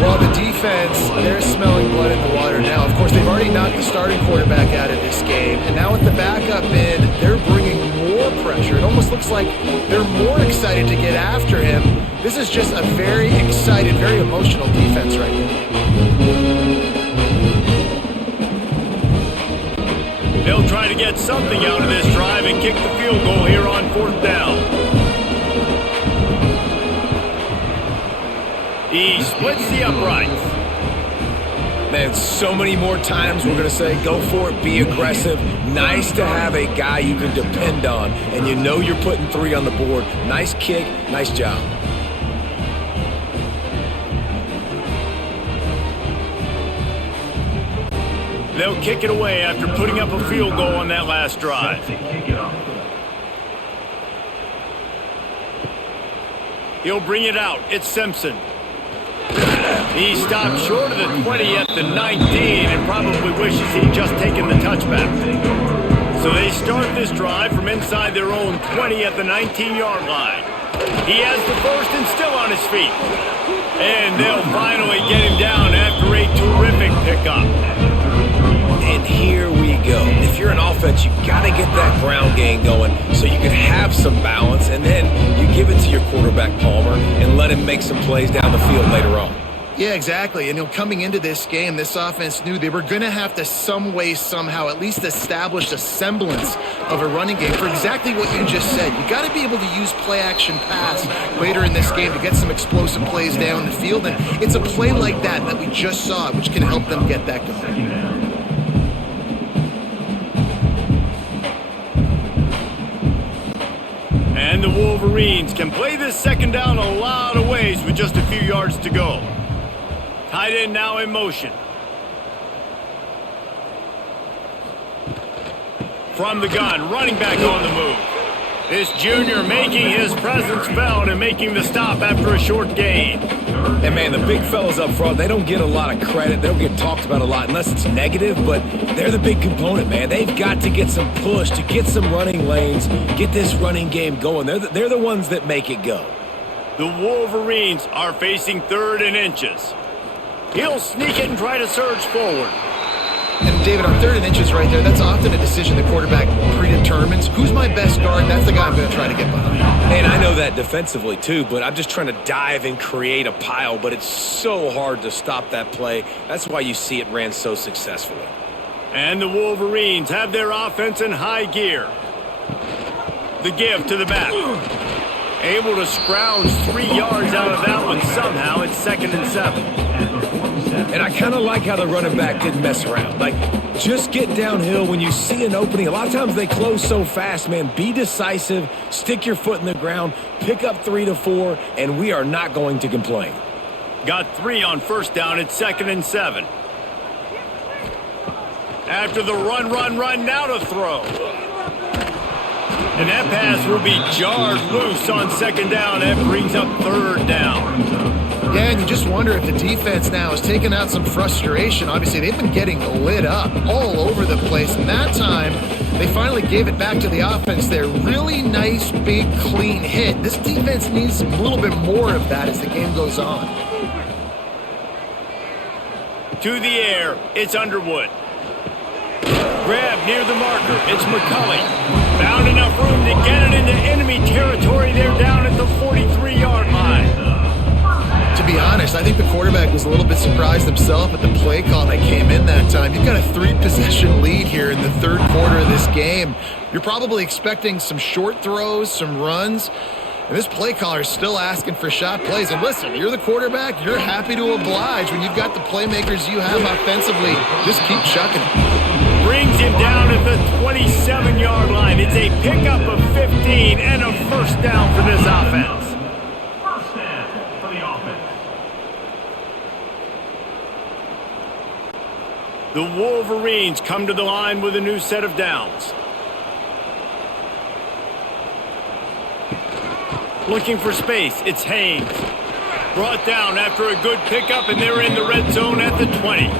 Well, the defense, they're smelling blood in the water now. Of course, they've already knocked the starting quarterback out of this game. And now with the backup in, they're bringing more pressure. It almost looks like they're more excited to get after him. This is just a very excited, very emotional defense right now. They'll try to get something out of this drive and kick the field goal here on 4th down. He splits the uprights. Man, so many more times we're going to say, go for it, be aggressive. Nice to have a guy you can depend on, and you know you're putting 3 on the board. Nice kick, nice job. They'll kick it away after putting up a field goal on that last drive. He'll bring it out. It's Simpson. He stopped short of the 20 at the 19 and probably wishes he'd just taken the touchback. So they start this drive from inside their own 20 at the 19-yard line. He has the first and still on his feet. And they'll finally get him down after a terrific pickup. And here we go. If you're an offense defense, you got to get that ground game going so you can have some balance, and then you give it to your quarterback, Palmer, and let him make some plays down the field later on. Yeah, exactly. And coming into this game, this offense knew they were going to have to some way, somehow, at least establish a semblance of a running game for exactly what you just said. You got to be able to use play-action pass later in this game to get some explosive plays down the field. And it's a play like that we just saw, which can help them get that going. And the Wolverines can play this second down a lot of ways with just a few yards to go. Tight end now in motion. From the gun, running back on the move. This junior making his presence felt and making the stop after a short gain. And man, the big fellas up front, they don't get a lot of credit. They don't get talked about a lot unless it's negative, but they're the big component, man. They've got to get some push, to get some running lanes, get this running game going. They're the ones that make it go. The Wolverines are facing 3rd and inches. He'll sneak it and try to surge forward. And David, on 3rd and inches right there, that's often a decision the quarterback predetermines. Who's my best guard? That's the guy I'm going to try to get behind. And I know that defensively too, but I'm just trying to dive and create a pile, but it's so hard to stop that play. That's why you see it ran so successfully. And the Wolverines have their offense in high gear. The give to the back. Able to scrounge 3 yards out of that one somehow. It's 2nd and 7. And I kind of like how the running back didn't mess around. Like, just get downhill when you see an opening. A lot of times they close so fast, man. Be decisive, stick your foot in the ground, pick up 3 to 4, and we are not going to complain. Got 3 on 1st down. It's 2nd and 7. After the run, now to throw. And that pass will be jarred loose on 2nd down. That brings up 3rd down. Yeah, and you just wonder if the defense now has taken out some frustration. Obviously, they've been getting lit up all over the place. And that time, they finally gave it back to the offense there. Really nice, big, clean hit. This defense needs a little bit more of that as the game goes on. To the air, it's Underwood. Grab near the marker, it's McCulley. Found enough room to get it into enemy territory. They're down at the 43-yard line. To be honest, I think the quarterback was a little bit surprised himself at the play call that came in that time. You've got a 3-possession lead here in the 3rd quarter of this game. You're probably expecting some short throws, some runs, and this play caller is still asking for shot plays. And listen, you're the quarterback. You're happy to oblige when you've got the playmakers you have offensively. Just keep chucking it. Brings him down at the 27-yard line. It's a pickup of 15 and a 1st down for this offense. First down for the offense. The Wolverines come to the line with a new set of downs. Looking for space, it's Haynes. Brought down after a good pickup, and they're in the red zone at the 20.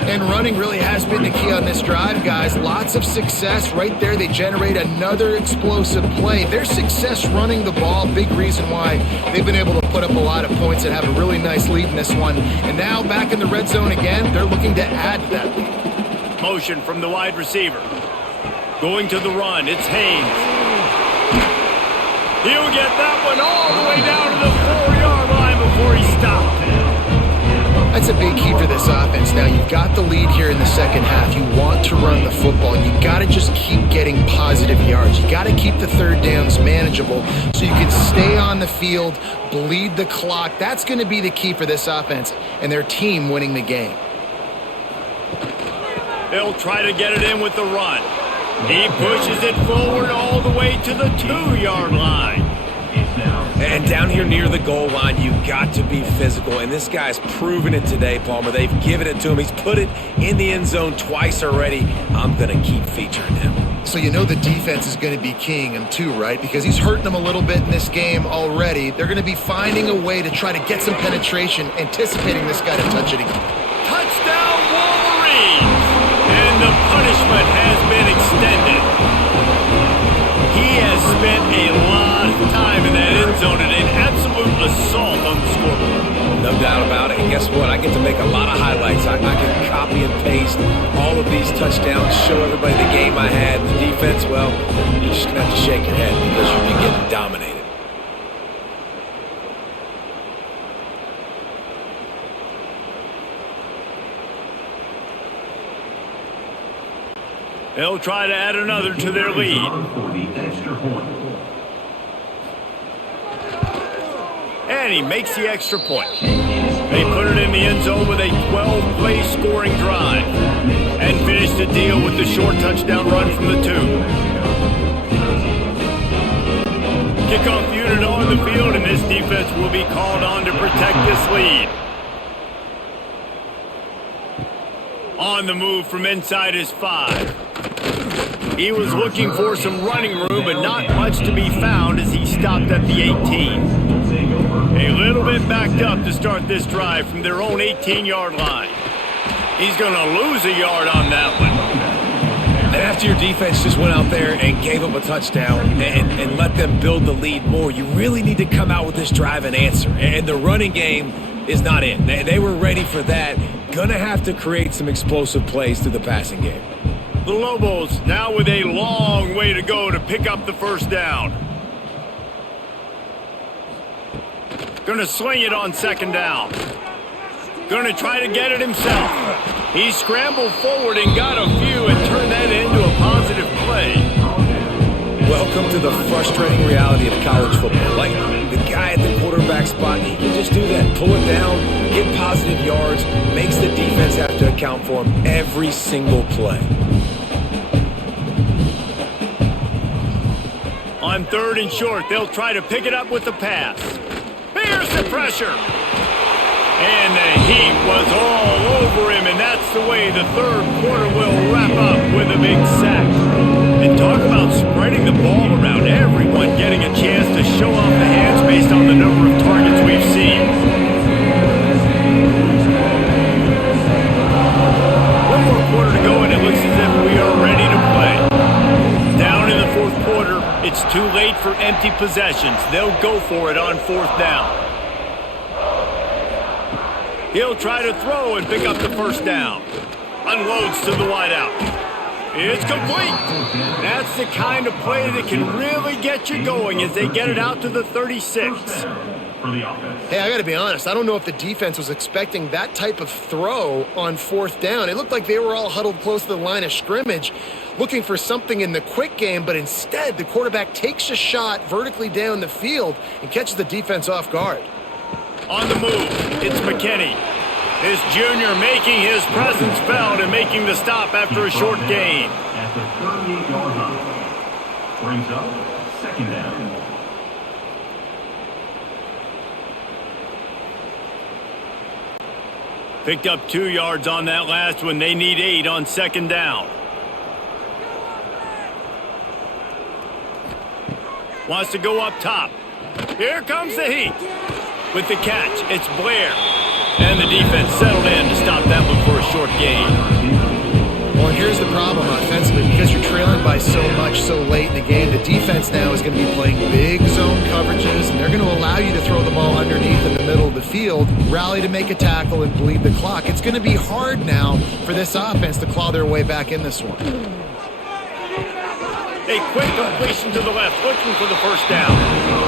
And running really has been the key on this drive, guys. Lots of success right there. They generate another explosive play. Their success running the ball, big reason why they've been able to put up a lot of points and have a really nice lead in this one. And now back in the red zone again, they're looking to add to that lead. Motion from the wide receiver. Going to the run, it's Haynes. He'll get that one all the way down to the 4-yard line before he stopped. That's a big key for this offense. Now, you've got the lead here in the second half. You want to run the football. You got to just keep getting positive yards. You got to keep the 3rd downs manageable so you can stay on the field, bleed the clock. That's going to be the key for this offense and their team winning the game. They'll try to get it in with the run. He pushes it forward all the way to the 2-yard line. And down here near the goal line, you've got to be physical. And this guy's proven it today, Palmer. They've given it to him. He's put it in the end zone twice already. I'm going to keep featuring him. So you know the defense is going to be keying him too, right? Because he's hurting them a little bit in this game already. They're going to be finding a way to try to get some penetration, anticipating this guy to touch it again. Touchdown, Wolverines! And the punishment has been extended. He has spent a lot of time in that end zone and an absolute assault on the scoreboard. No doubt about it. And guess what? I get to make a lot of highlights. I can copy and paste all of these touchdowns, show everybody the game I had. The defense, well, you're just going to have to shake your head because you've been getting dominated. They'll try to add another to their lead. For the extra point. And he makes the extra point. They put it in the end zone with a 12-play scoring drive and finish the deal with the short touchdown run from the 2. Kickoff unit on the field, and this defense will be called on to protect this lead. On the move from inside his 5. He was looking for some running room, but not much to be found as he stopped at the 18. A little bit backed up to start this drive from their own 18-yard line. He's going to lose a yard on that one. And after your defense just went out there and gave up a touchdown and let them build the lead more, you really need to come out with this drive and answer. And the running game is not in. They were ready for that. Gonna have to create some explosive plays through the passing game. The Lobos now with a long way to go to pick up the first down. Gonna sling it on second down. Gonna try to get it himself. He scrambled forward and got a few and turned that into a positive play. Welcome to the frustrating reality of college football. Like, the guy at the quarterback spot, he can just do that. Pull it down, get positive yards, makes the defense have to account for him every single play. On 3rd and short, they'll try to pick it up with the pass. Here's the pressure. And the heat was all over him, and that's the way the 3rd quarter will wrap up with a big sack. And talk about spreading the ball around, everyone getting a chance to show off the hands based on the number of targets we've seen. One more quarter to go, and it looks as if we are ready to play. Down in the 4th quarter, it's too late for empty possessions. They'll go for it on 4th down. He'll try to throw and pick up the first down. Unloads to the wideout. It's complete. That's the kind of play that can really get you going as they get it out to the 36. Hey, I got to be honest. I don't know if the defense was expecting that type of throw on 4th down. It looked like they were all huddled close to the line of scrimmage, looking for something in the quick game, but instead the quarterback takes a shot vertically down the field and catches the defense off guard. On the move, it's McKinney. This junior making his presence felt and making the stop after a short gain. At the 38-yard line. Brings up 2nd down. Picked up 2 yards on that last one. They need 8 on 2nd down. Wants to go up top. Here comes the heat. With the catch, it's Blair. And the defense settled in to stop that one for a short gain. Well, and here's the problem offensively. Because you're trailing by so much so late in the game, the defense now is going to be playing big zone coverages, and they're going to allow you to throw the ball underneath in the middle of the field, rally to make a tackle, and bleed the clock. It's going to be hard now for this offense to claw their way back in this one. A quick completion to the left, looking for the first down.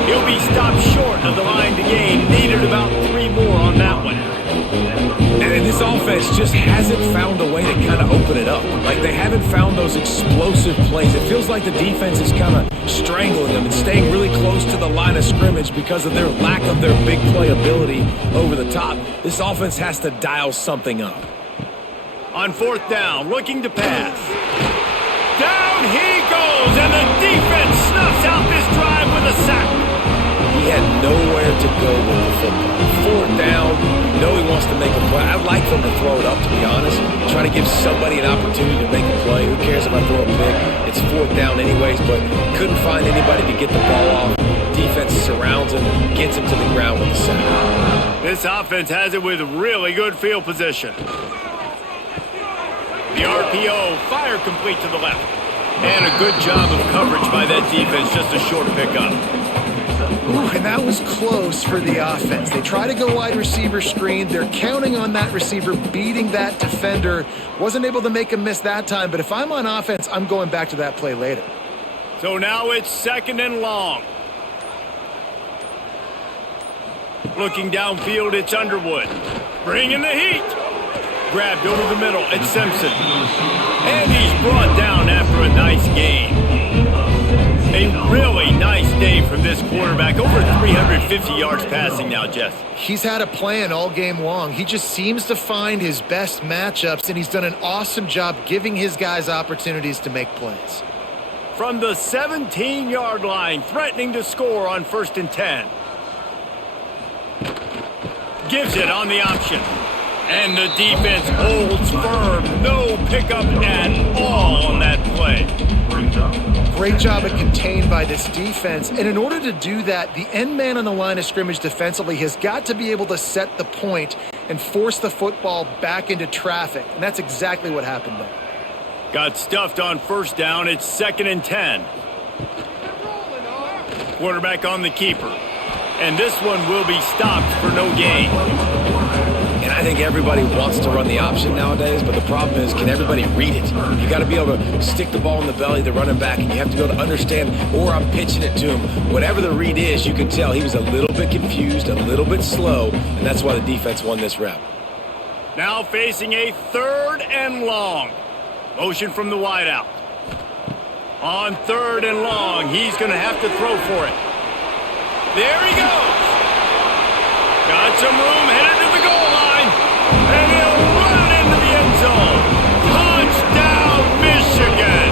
He'll be stopped short of the line to gain. Needed about 3 more on that one. And this offense just hasn't found a way to kind of open it up. Like, they haven't found those explosive plays. It feels like the defense is kind of strangling them and staying really close to the line of scrimmage because of their lack of their big play ability over the top. This offense has to dial something up. On 4th down, looking to pass. Down he goes, and the defense snuffs out this drive with a sack. He had nowhere to go with the football. 4th down, you know he wants to make a play. I'd like for him to throw it up, to be honest. Try to give somebody an opportunity to make a play. Who cares if I throw a pick? It's 4th down anyways, but couldn't find anybody to get the ball off. Defense surrounds him, gets him to the ground with the sack. This offense has it with really good field position. The RPO, fire complete to the left. And a good job of coverage by that defense, just a short pickup. Ooh, and that was close for the offense. They try to go wide receiver screen. They're counting on that receiver beating that defender. Wasn't able to make him miss that time, but if I'm on offense, I'm going back to that play later. So now it's 2nd and long. Looking downfield, it's Underwood. Bringing the heat. Grabbed over the middle, it's Simpson. And he's brought down after a nice gain. A really nice day from this quarterback. Over 350 yards passing now, Jeff. He's had a plan all game long. He just seems to find his best matchups, and he's done an awesome job giving his guys opportunities to make plays. From the 17-yard line, threatening to score on 1st and 10. Gives it on the option. And the defense holds firm. No pickup at all on that play. Great job at contained by this defense. And in order to do that, the end man on the line of scrimmage defensively has got to be able to set the point and force the football back into traffic. And that's exactly what happened there. Got stuffed on 1st down. It's 2nd and 10. Quarterback on the keeper. And this one will be stopped for no gain. And I think everybody wants to run the option nowadays, but the problem is, can everybody read it? You got to be able to stick the ball in the belly of the running back, and you have to be able to understand, or I'm pitching it to him. Whatever the read is, you can tell he was a little bit confused, a little bit slow, and that's why the defense won this round. Now facing a 3rd and long. Motion from the wideout. On 3rd and long, he's going to have to throw for it. There he goes. Got some room, headed to the goal line. And he'll run it into the end zone. Touchdown, Michigan.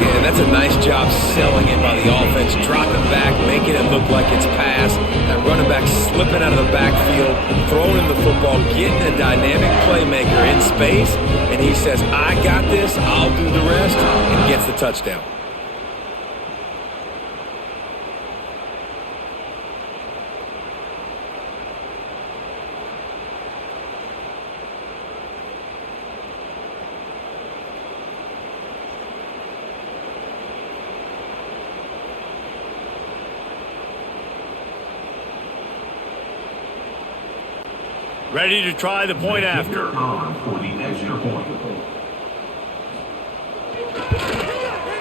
Yeah, that's a nice job selling it by the offense, dropping back, making it look like it's pass. That running back slipping out of the backfield, throwing in the football, getting a dynamic playmaker in space, and he says, I got this, I'll do the rest, and gets the touchdown. Ready to try the point after. For the extra point.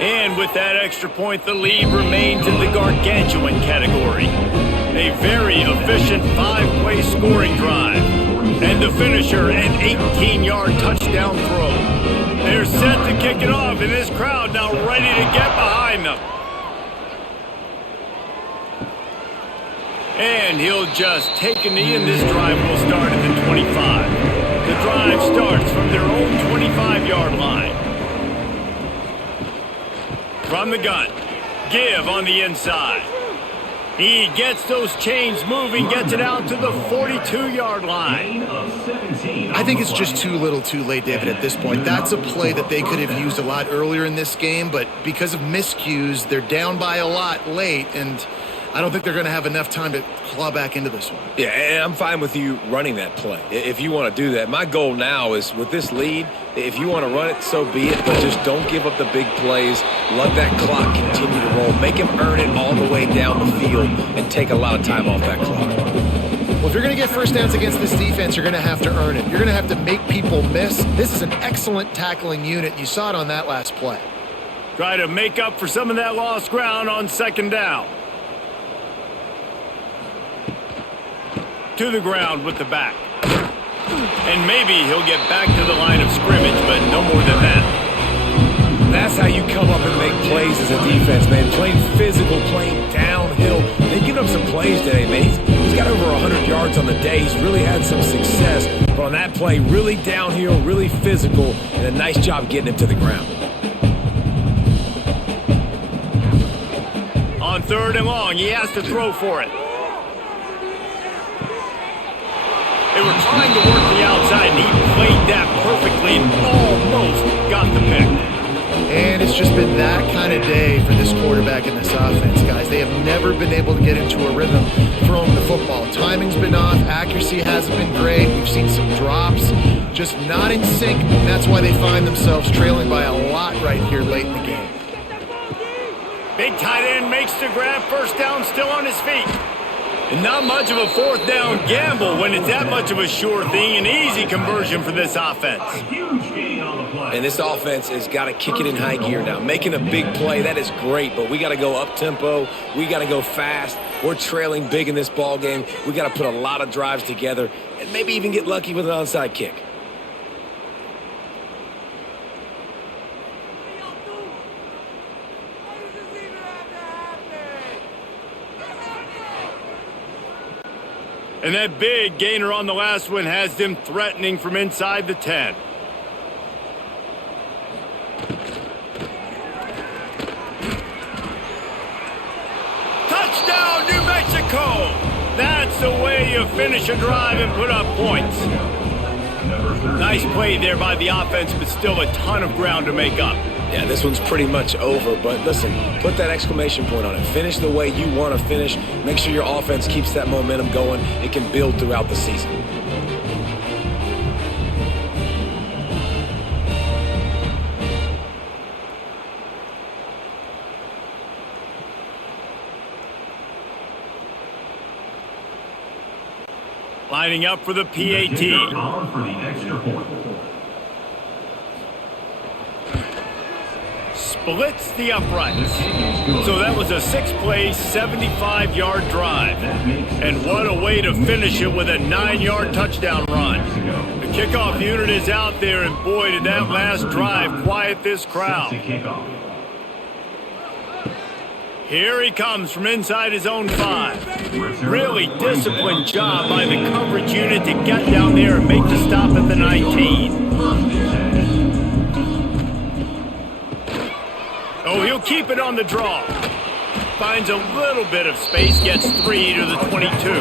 And with that extra point, the lead remains in the gargantuan category. A very efficient 5-play scoring drive. And the finisher, an 18-yard touchdown throw. They're set to kick it off, and this crowd now ready to get behind them. And he'll just take a knee, and this drive will start at the 25. The drive starts from their own 25-yard line. From the gun, give on the inside. He gets those chains moving, gets it out to the 42-yard line. I think it's just too little too late, David, at this point. That's a play that they could have used a lot earlier in this game, but because of miscues, they're down by a lot late, and I don't think they're going to have enough time to claw back into this one. Yeah, and I'm fine with you running that play if you want to do that. My goal now is, with this lead, if you want to run it, so be it, but just don't give up the big plays. Let that clock continue to roll. Make him earn it all the way down the field and take a lot of time off that clock. Well, if you're going to get first downs against this defense, you're going to have to earn it. You're going to have to make people miss. This is an excellent tackling unit. You saw it on that last play. Try to make up for some of that lost ground on 2nd down. To the ground with the back. And maybe he'll get back to the line of scrimmage, but no more than that. That's how you come up and make plays as a defense, man. Playing physical, playing downhill. They've given up some plays today, man. He's got over 100 yards on the day. He's really had some success. But on that play, really downhill, really physical, and a nice job getting him to the ground. On 3rd and long, he has to throw for it. They were trying to work the outside, and he played that perfectly and almost got the pick. And it's just been that kind of day for this quarterback and this offense, guys. They have never been able to get into a rhythm throwing the football. Timing's been off. Accuracy hasn't been great. We've seen some drops. Just not in sync. And that's why they find themselves trailing by a lot right here late in the game. Big tight end makes the grab, first down, still on his feet. And not much of a fourth down gamble when it's that much of a sure thing, an easy conversion for this offense. Huge gain on the play. And this offense has got to kick it in high gear now. Making a big play, that is great, but we got to go up-tempo. We got to go fast. We're trailing big in this ball game. We got to put a lot of drives together and maybe even get lucky with an onside kick. And that big gainer on the last one has them threatening from inside the 10. Touchdown, New Mexico! That's the way you finish a drive and put up points. Nice play there by the offense, but still a ton of ground to make up. Yeah, this one's pretty much over, but listen, put that exclamation point on it. Finish the way you want to finish. Make sure your offense keeps that momentum going. It can build throughout the season. Lining up for the The kicker PAT. called for the extra point. Splits the uprights. So that was a 6-play, 75-yard drive. And what a way to finish it with a 9-yard touchdown run. The kickoff unit is out there, and boy, did that last drive quiet this To crowd. kick off. Here he comes from inside his own 5. Really disciplined job by the coverage unit to get down there and make the stop at the 19. Oh, he'll keep it on the draw. Finds a little bit of space, gets 3 to the 22.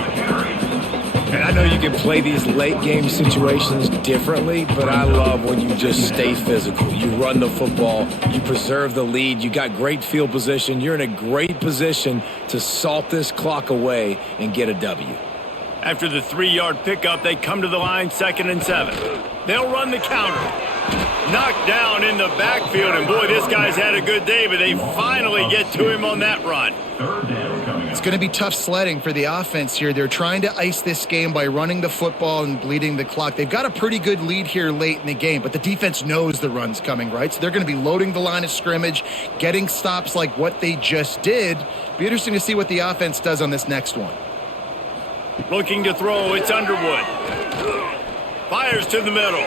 And I know you can play these late game situations differently, but I love when you just stay physical. You run the football, you preserve the lead, you got great field position. You're in a great position to salt this clock away and get a W. After the 3-yard pickup, they come to the line 2nd and 7. They'll run the counter. Knocked down in the backfield, and boy, this guy's had a good day, but they finally get to him on that run. Third down coming up. It's going to be tough sledding for the offense here. They're trying to ice this game by running the football and bleeding the clock. They've got a pretty good lead here late in the game, but the defense knows the run's coming, right? So they're going to be loading the line of scrimmage, getting stops like what they just did. Be interesting to see what the offense does on this next one. Looking to throw, it's Underwood. Fires to the middle.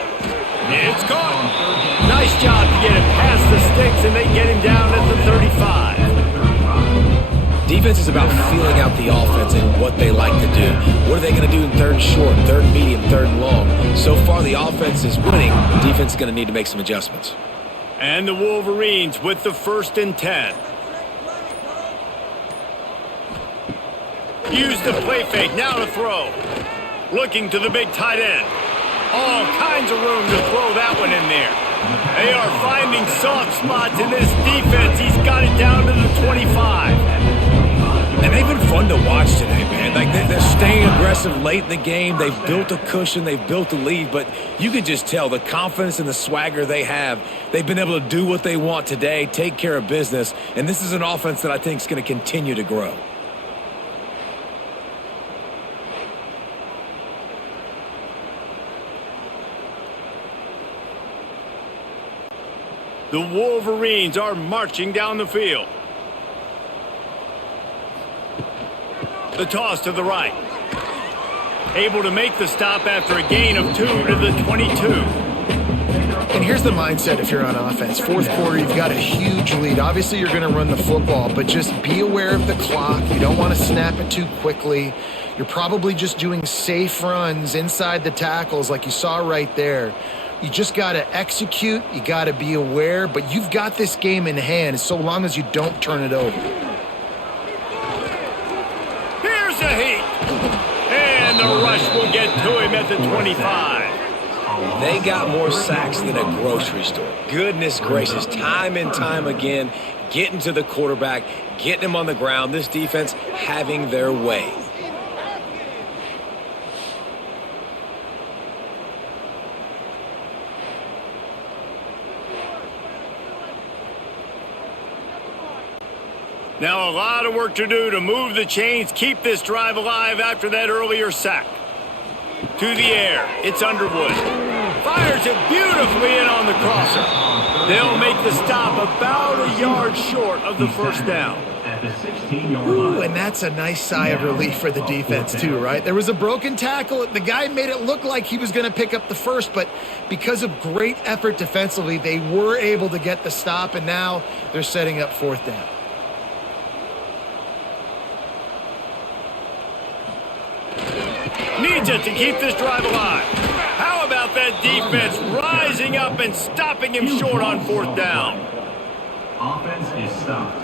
It's caught. Nice job to get it past the sticks, and they get him down at the 35. Defense is about feeling out the offense and what they like to do. What are they going to do in 3rd and short, 3rd and medium, 3rd and long? So far, the offense is winning. Defense is going to need to make some adjustments. And the Wolverines with the 1st and 10. Use the play fake, now to throw. Looking to the big tight end. All kinds of room to throw that one in there. They are finding soft spots in this defense. He's got it down to the 25. And they've been fun to watch today, man. Like they're staying aggressive late in the game. They've built a cushion. They've built a lead. But you can just tell the confidence and the swagger they have. They've been able to do what they want today, take care of business. And this is an offense that I think is going to continue to grow. The Wolverines are marching down the field. The toss to the right. Able to make the stop after a gain of 2 to the 22. And here's the mindset if you're on offense. 4th quarter, you've got a huge lead. Obviously, you're going to run the football, but just be aware of the clock. You don't want to snap it too quickly. You're probably just doing safe runs inside the tackles like you saw right there. You just got to execute. You got to be aware, but you've got this game in hand so long as you don't turn it over. Here's a heat. And the rush will get to him at the 25. They got more sacks than a grocery store. Goodness gracious, time and time again, getting to the quarterback, getting him on the ground. This defense having their way. Now a lot of work to do to move the chains, keep this drive alive after that earlier sack. To the air, it's Underwood. Fires it beautifully in on the crosser. They'll make the stop about a yard short of the first down. At the 16-yard Ooh, line. and that's a nice sigh of relief for the defense too, right? There was a broken tackle. The guy made it look like he was going to pick up the first, but because of great effort defensively, they were able to get the stop, and now they're setting up fourth down. Needs it to keep this drive alive. How about that defense rising up and stopping him short on fourth down? Offense is stopped.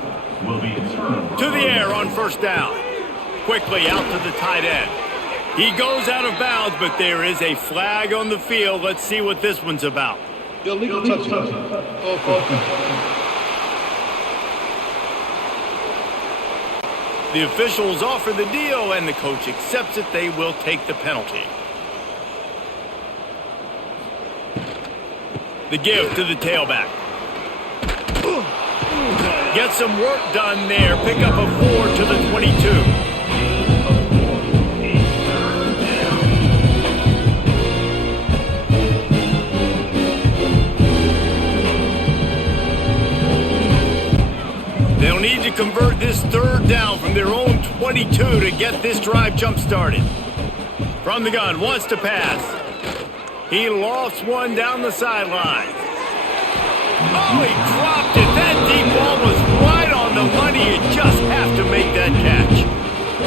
Will be a turnover. To the air on first down. Quickly out to the tight end. He goes out of bounds, but there is a flag on the field. Let's see what this one's about. Illegal touchdown. The officials offer the deal, and the coach accepts it. They will take the penalty. The give to the tailback. Get some work done there. Pick up a 4 to the 22. They'll need to convert this third down from their own 22 to get this drive jump-started. From the gun, wants to pass. He lofts one down the sideline. Oh, he dropped it. That deep ball was right on the money. You just have to make that catch.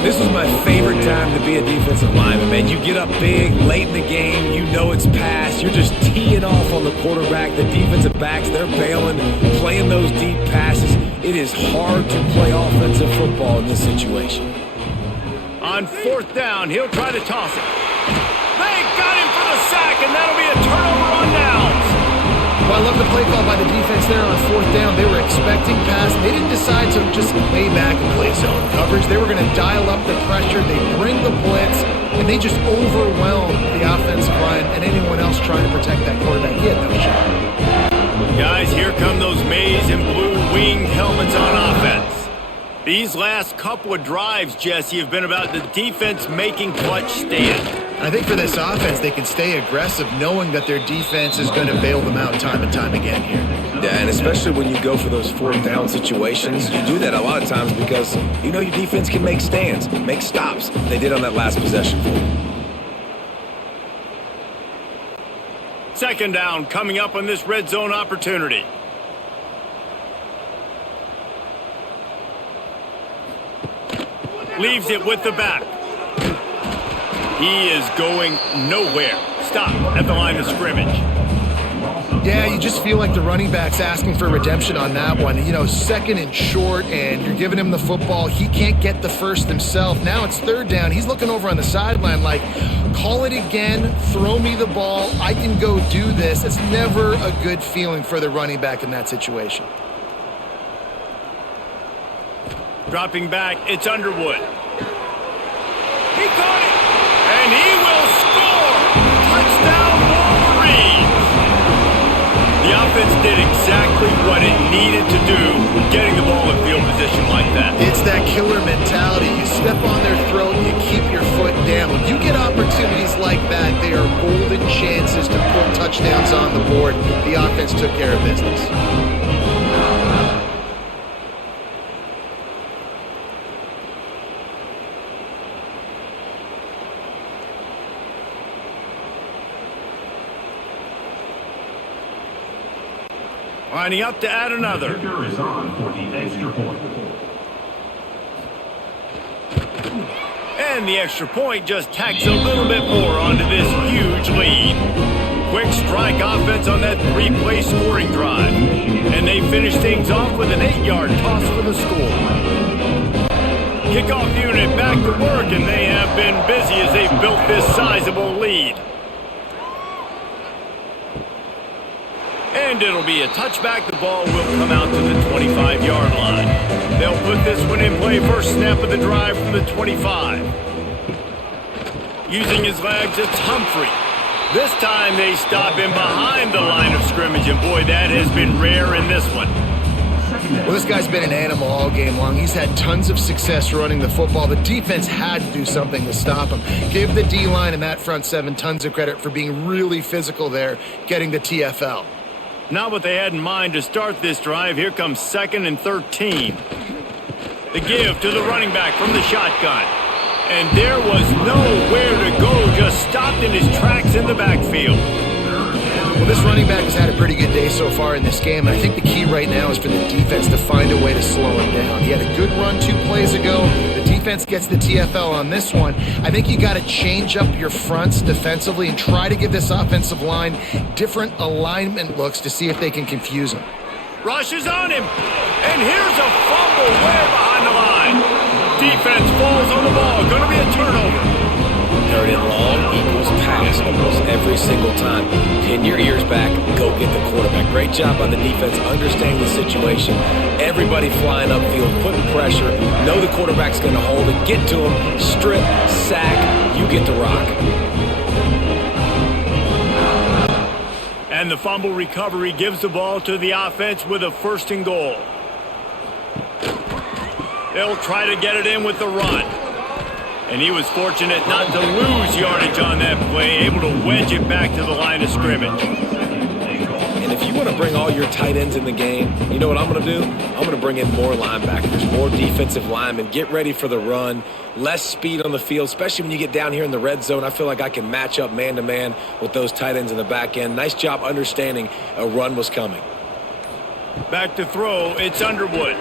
This was my favorite time to be a defensive lineman, man. You get up big, late in the game, you know it's past. You're just teeing off on the quarterback. The defensive backs, they're bailing, playing those deep passes. It is hard to play offensive football in this situation. On fourth down, he'll try to toss it. They got him for the sack, and that'll be a turnover on downs. Well, I love the play call by the defense there on fourth down. They were expecting pass. They didn't decide to just lay back and play zone coverage. They were going to dial up the pressure. They bring the blitz, and they just overwhelm the offensive line and anyone else trying to protect that quarterback. He had no shot. Guys, here come those maize and blue winged helmets on offense. These last couple of drives, Jesse, have been about the defense making clutch stand. I think for this offense, they can stay aggressive knowing that their defense is going to bail them out time and time again here. Yeah, and especially when you go for those fourth down situations, you do that a lot of times because you know your defense can make stands, make stops. They did on that last possession. Second down coming up on this red zone opportunity. Leaves it with the back. He is going nowhere. Stop at the line of scrimmage. Yeah, you just feel like the running back's asking for redemption on that one. You know, second and short, and you're giving him the football. He can't get the first himself. Now it's third down. He's looking over on the sideline like, call it again, throw me the ball. I can go do this. It's never a good feeling for the running back in that situation. Dropping back, it's Underwood. He caught it, and he will score! Touchdown, Wolverines! The offense did exactly what it needed to do, getting the ball in field position like that. It's that killer mentality. You step on their throat, you keep your foot down. When you get opportunities like that, they are golden chances to put touchdowns on the board. The offense took care of business. Lining up to add another. Kicker is on for the extra point. And the extra point just tacks a little bit more onto this huge lead. Quick strike offense on that three-play scoring drive. And they finish things off with an 8-yard toss for the score. Kickoff unit back to work, and they have been busy as they've built this sizable lead. And it'll be a touchback. The ball will come out to the 25-yard line. They'll put this one in play. First snap of the drive from the 25. Using his legs, it's Humphrey. This time they stop him behind the line of scrimmage, and boy, that has been rare in this one. Well, this guy's been an animal all game long. He's had tons of success running the football. The defense had to do something to stop him. Give the D-line and that front seven tons of credit for being really physical there, getting the TFL. Not what they had in mind to start this drive. Here comes 2nd and 13. The give to the running back from the shotgun. And there was nowhere to go, just stopped in his tracks in the backfield. Well, this running back has had a pretty good day so far in this game, and I think the key right now is for the defense to find a way to slow him down. He had a good run 2 plays ago. The defense gets the TFL on this one. I think you got to change up your fronts defensively and try to give this offensive line different alignment looks to see if they can confuse him. Rush is on him, and here's a fumble way behind the line. Defense falls on the ball, going to be a turnover. Third and long equals pass almost every single time. Pin your ears back, go get the quarterback. Great job by the defense understanding the situation. Everybody flying upfield, putting pressure. Know the quarterback's going to hold it. Get to him, strip, sack, you get the rock. And the fumble recovery gives the ball to the offense with a 1st and goal. They'll try to get it in with the run. And he was fortunate not to lose yardage on that play, able to wedge it back to the line of scrimmage. And if you want to bring all your tight ends in the game, you know what I'm going to do? I'm going to bring in more linebackers, more defensive linemen, get ready for the run, less speed on the field, especially when you get down here in the red zone. I feel like I can match up man-to-man with those tight ends in the back end. Nice job understanding a run was coming. Back to throw, it's Underwood.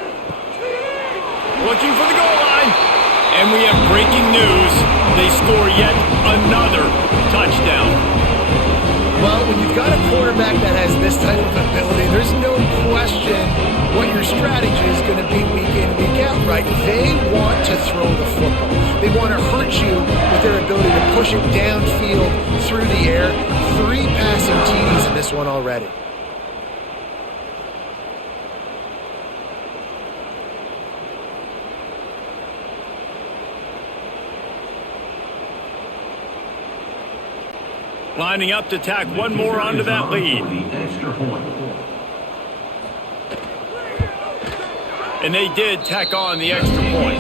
Looking for the goal line. And we have breaking news. They score yet another touchdown. Well, when you've got a quarterback that has this type of ability, there's no question what your strategy is going to be week in, week out, right? They want to throw the football. They want to hurt you with their ability to push it downfield through the air. 3 passing TDs in this one already. Lining up to tack one more onto that lead. And they did tack on the extra point.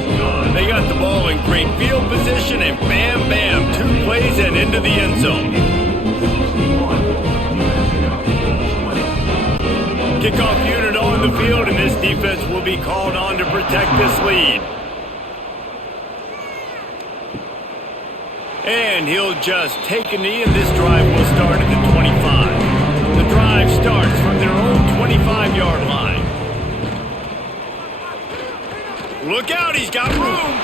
They got the ball in great field position, and bam, bam, 2 plays and into the end zone. Kickoff unit on the field, and this defense will be called on to protect this lead. And he'll just take a knee, and this drive will start at the 25. The drive starts from their own 25-yard line. Look out, he's got room.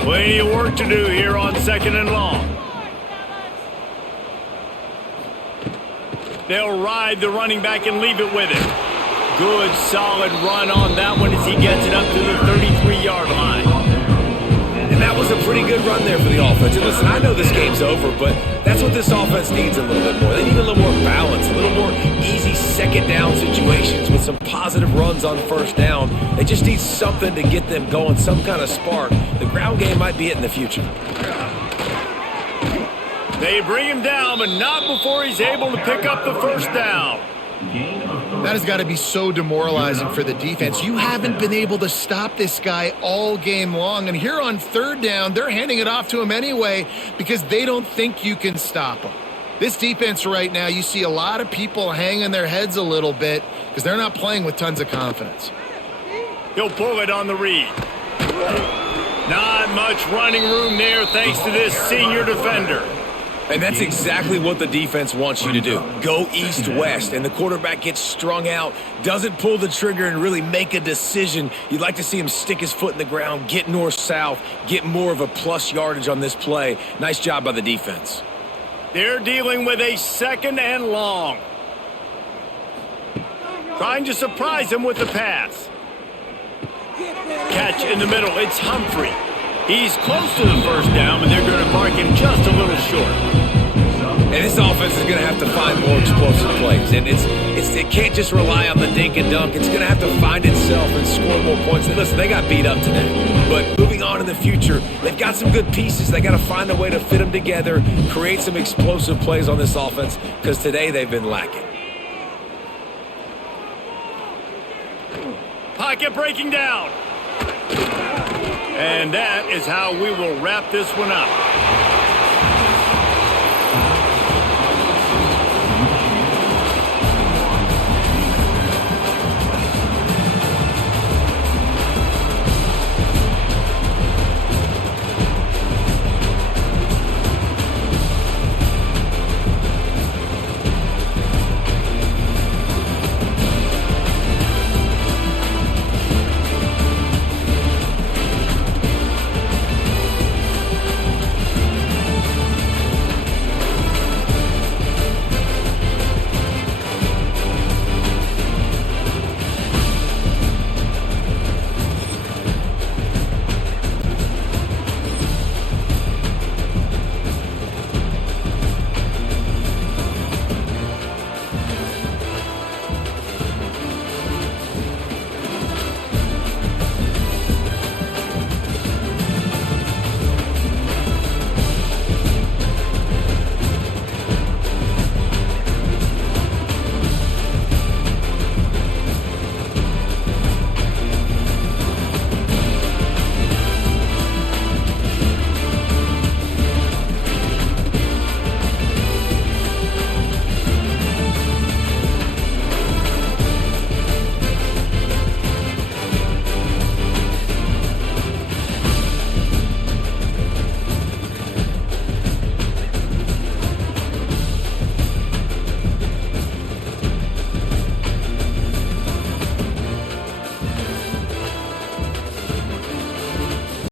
Plenty of work to do here on 2nd and long. They'll ride the running back and leave it with him. Good, solid run on that one as he gets it up to the 33-yard line. And that was a pretty good run there for the offense. And listen, I know this game's over, but that's what this offense needs a little bit more. They need a little more balance, a little more easy 2nd down situations with some positive runs on 1st down. They just need something to get them going, some kind of spark. The ground game might be it in the future. They bring him down, but not before he's able to pick up the 1st down. That has got to be so demoralizing for the defense. You haven't been able to stop this guy all game long. And here on 3rd down, they're handing it off to him anyway because they don't think you can stop him. This defense right now, you see a lot of people hanging their heads a little bit because they're not playing with tons of confidence. He'll pull it on the read. Not much running room there thanks to this senior defender. And that's exactly what the defense wants you to do. Go east-west, and the quarterback gets strung out, doesn't pull the trigger and really make a decision. You'd like to see him stick his foot in the ground, get north-south, get more of a plus yardage on this play. Nice job by the defense. They're dealing with a 2nd and long. Trying to surprise him with the pass. Catch in the middle, it's Humphrey. He's close to the 1st down, but they're going to mark him just a little short. And this offense is going to have to find more explosive plays. And it can't just rely on the dink and dunk. It's going to have to find itself and score more points. And listen, they got beat up today. But moving on in the future, they've got some good pieces. They got to find a way to fit them together, create some explosive plays on this offense, because today they've been lacking. Pocket breaking down. And that is how we will wrap this one up.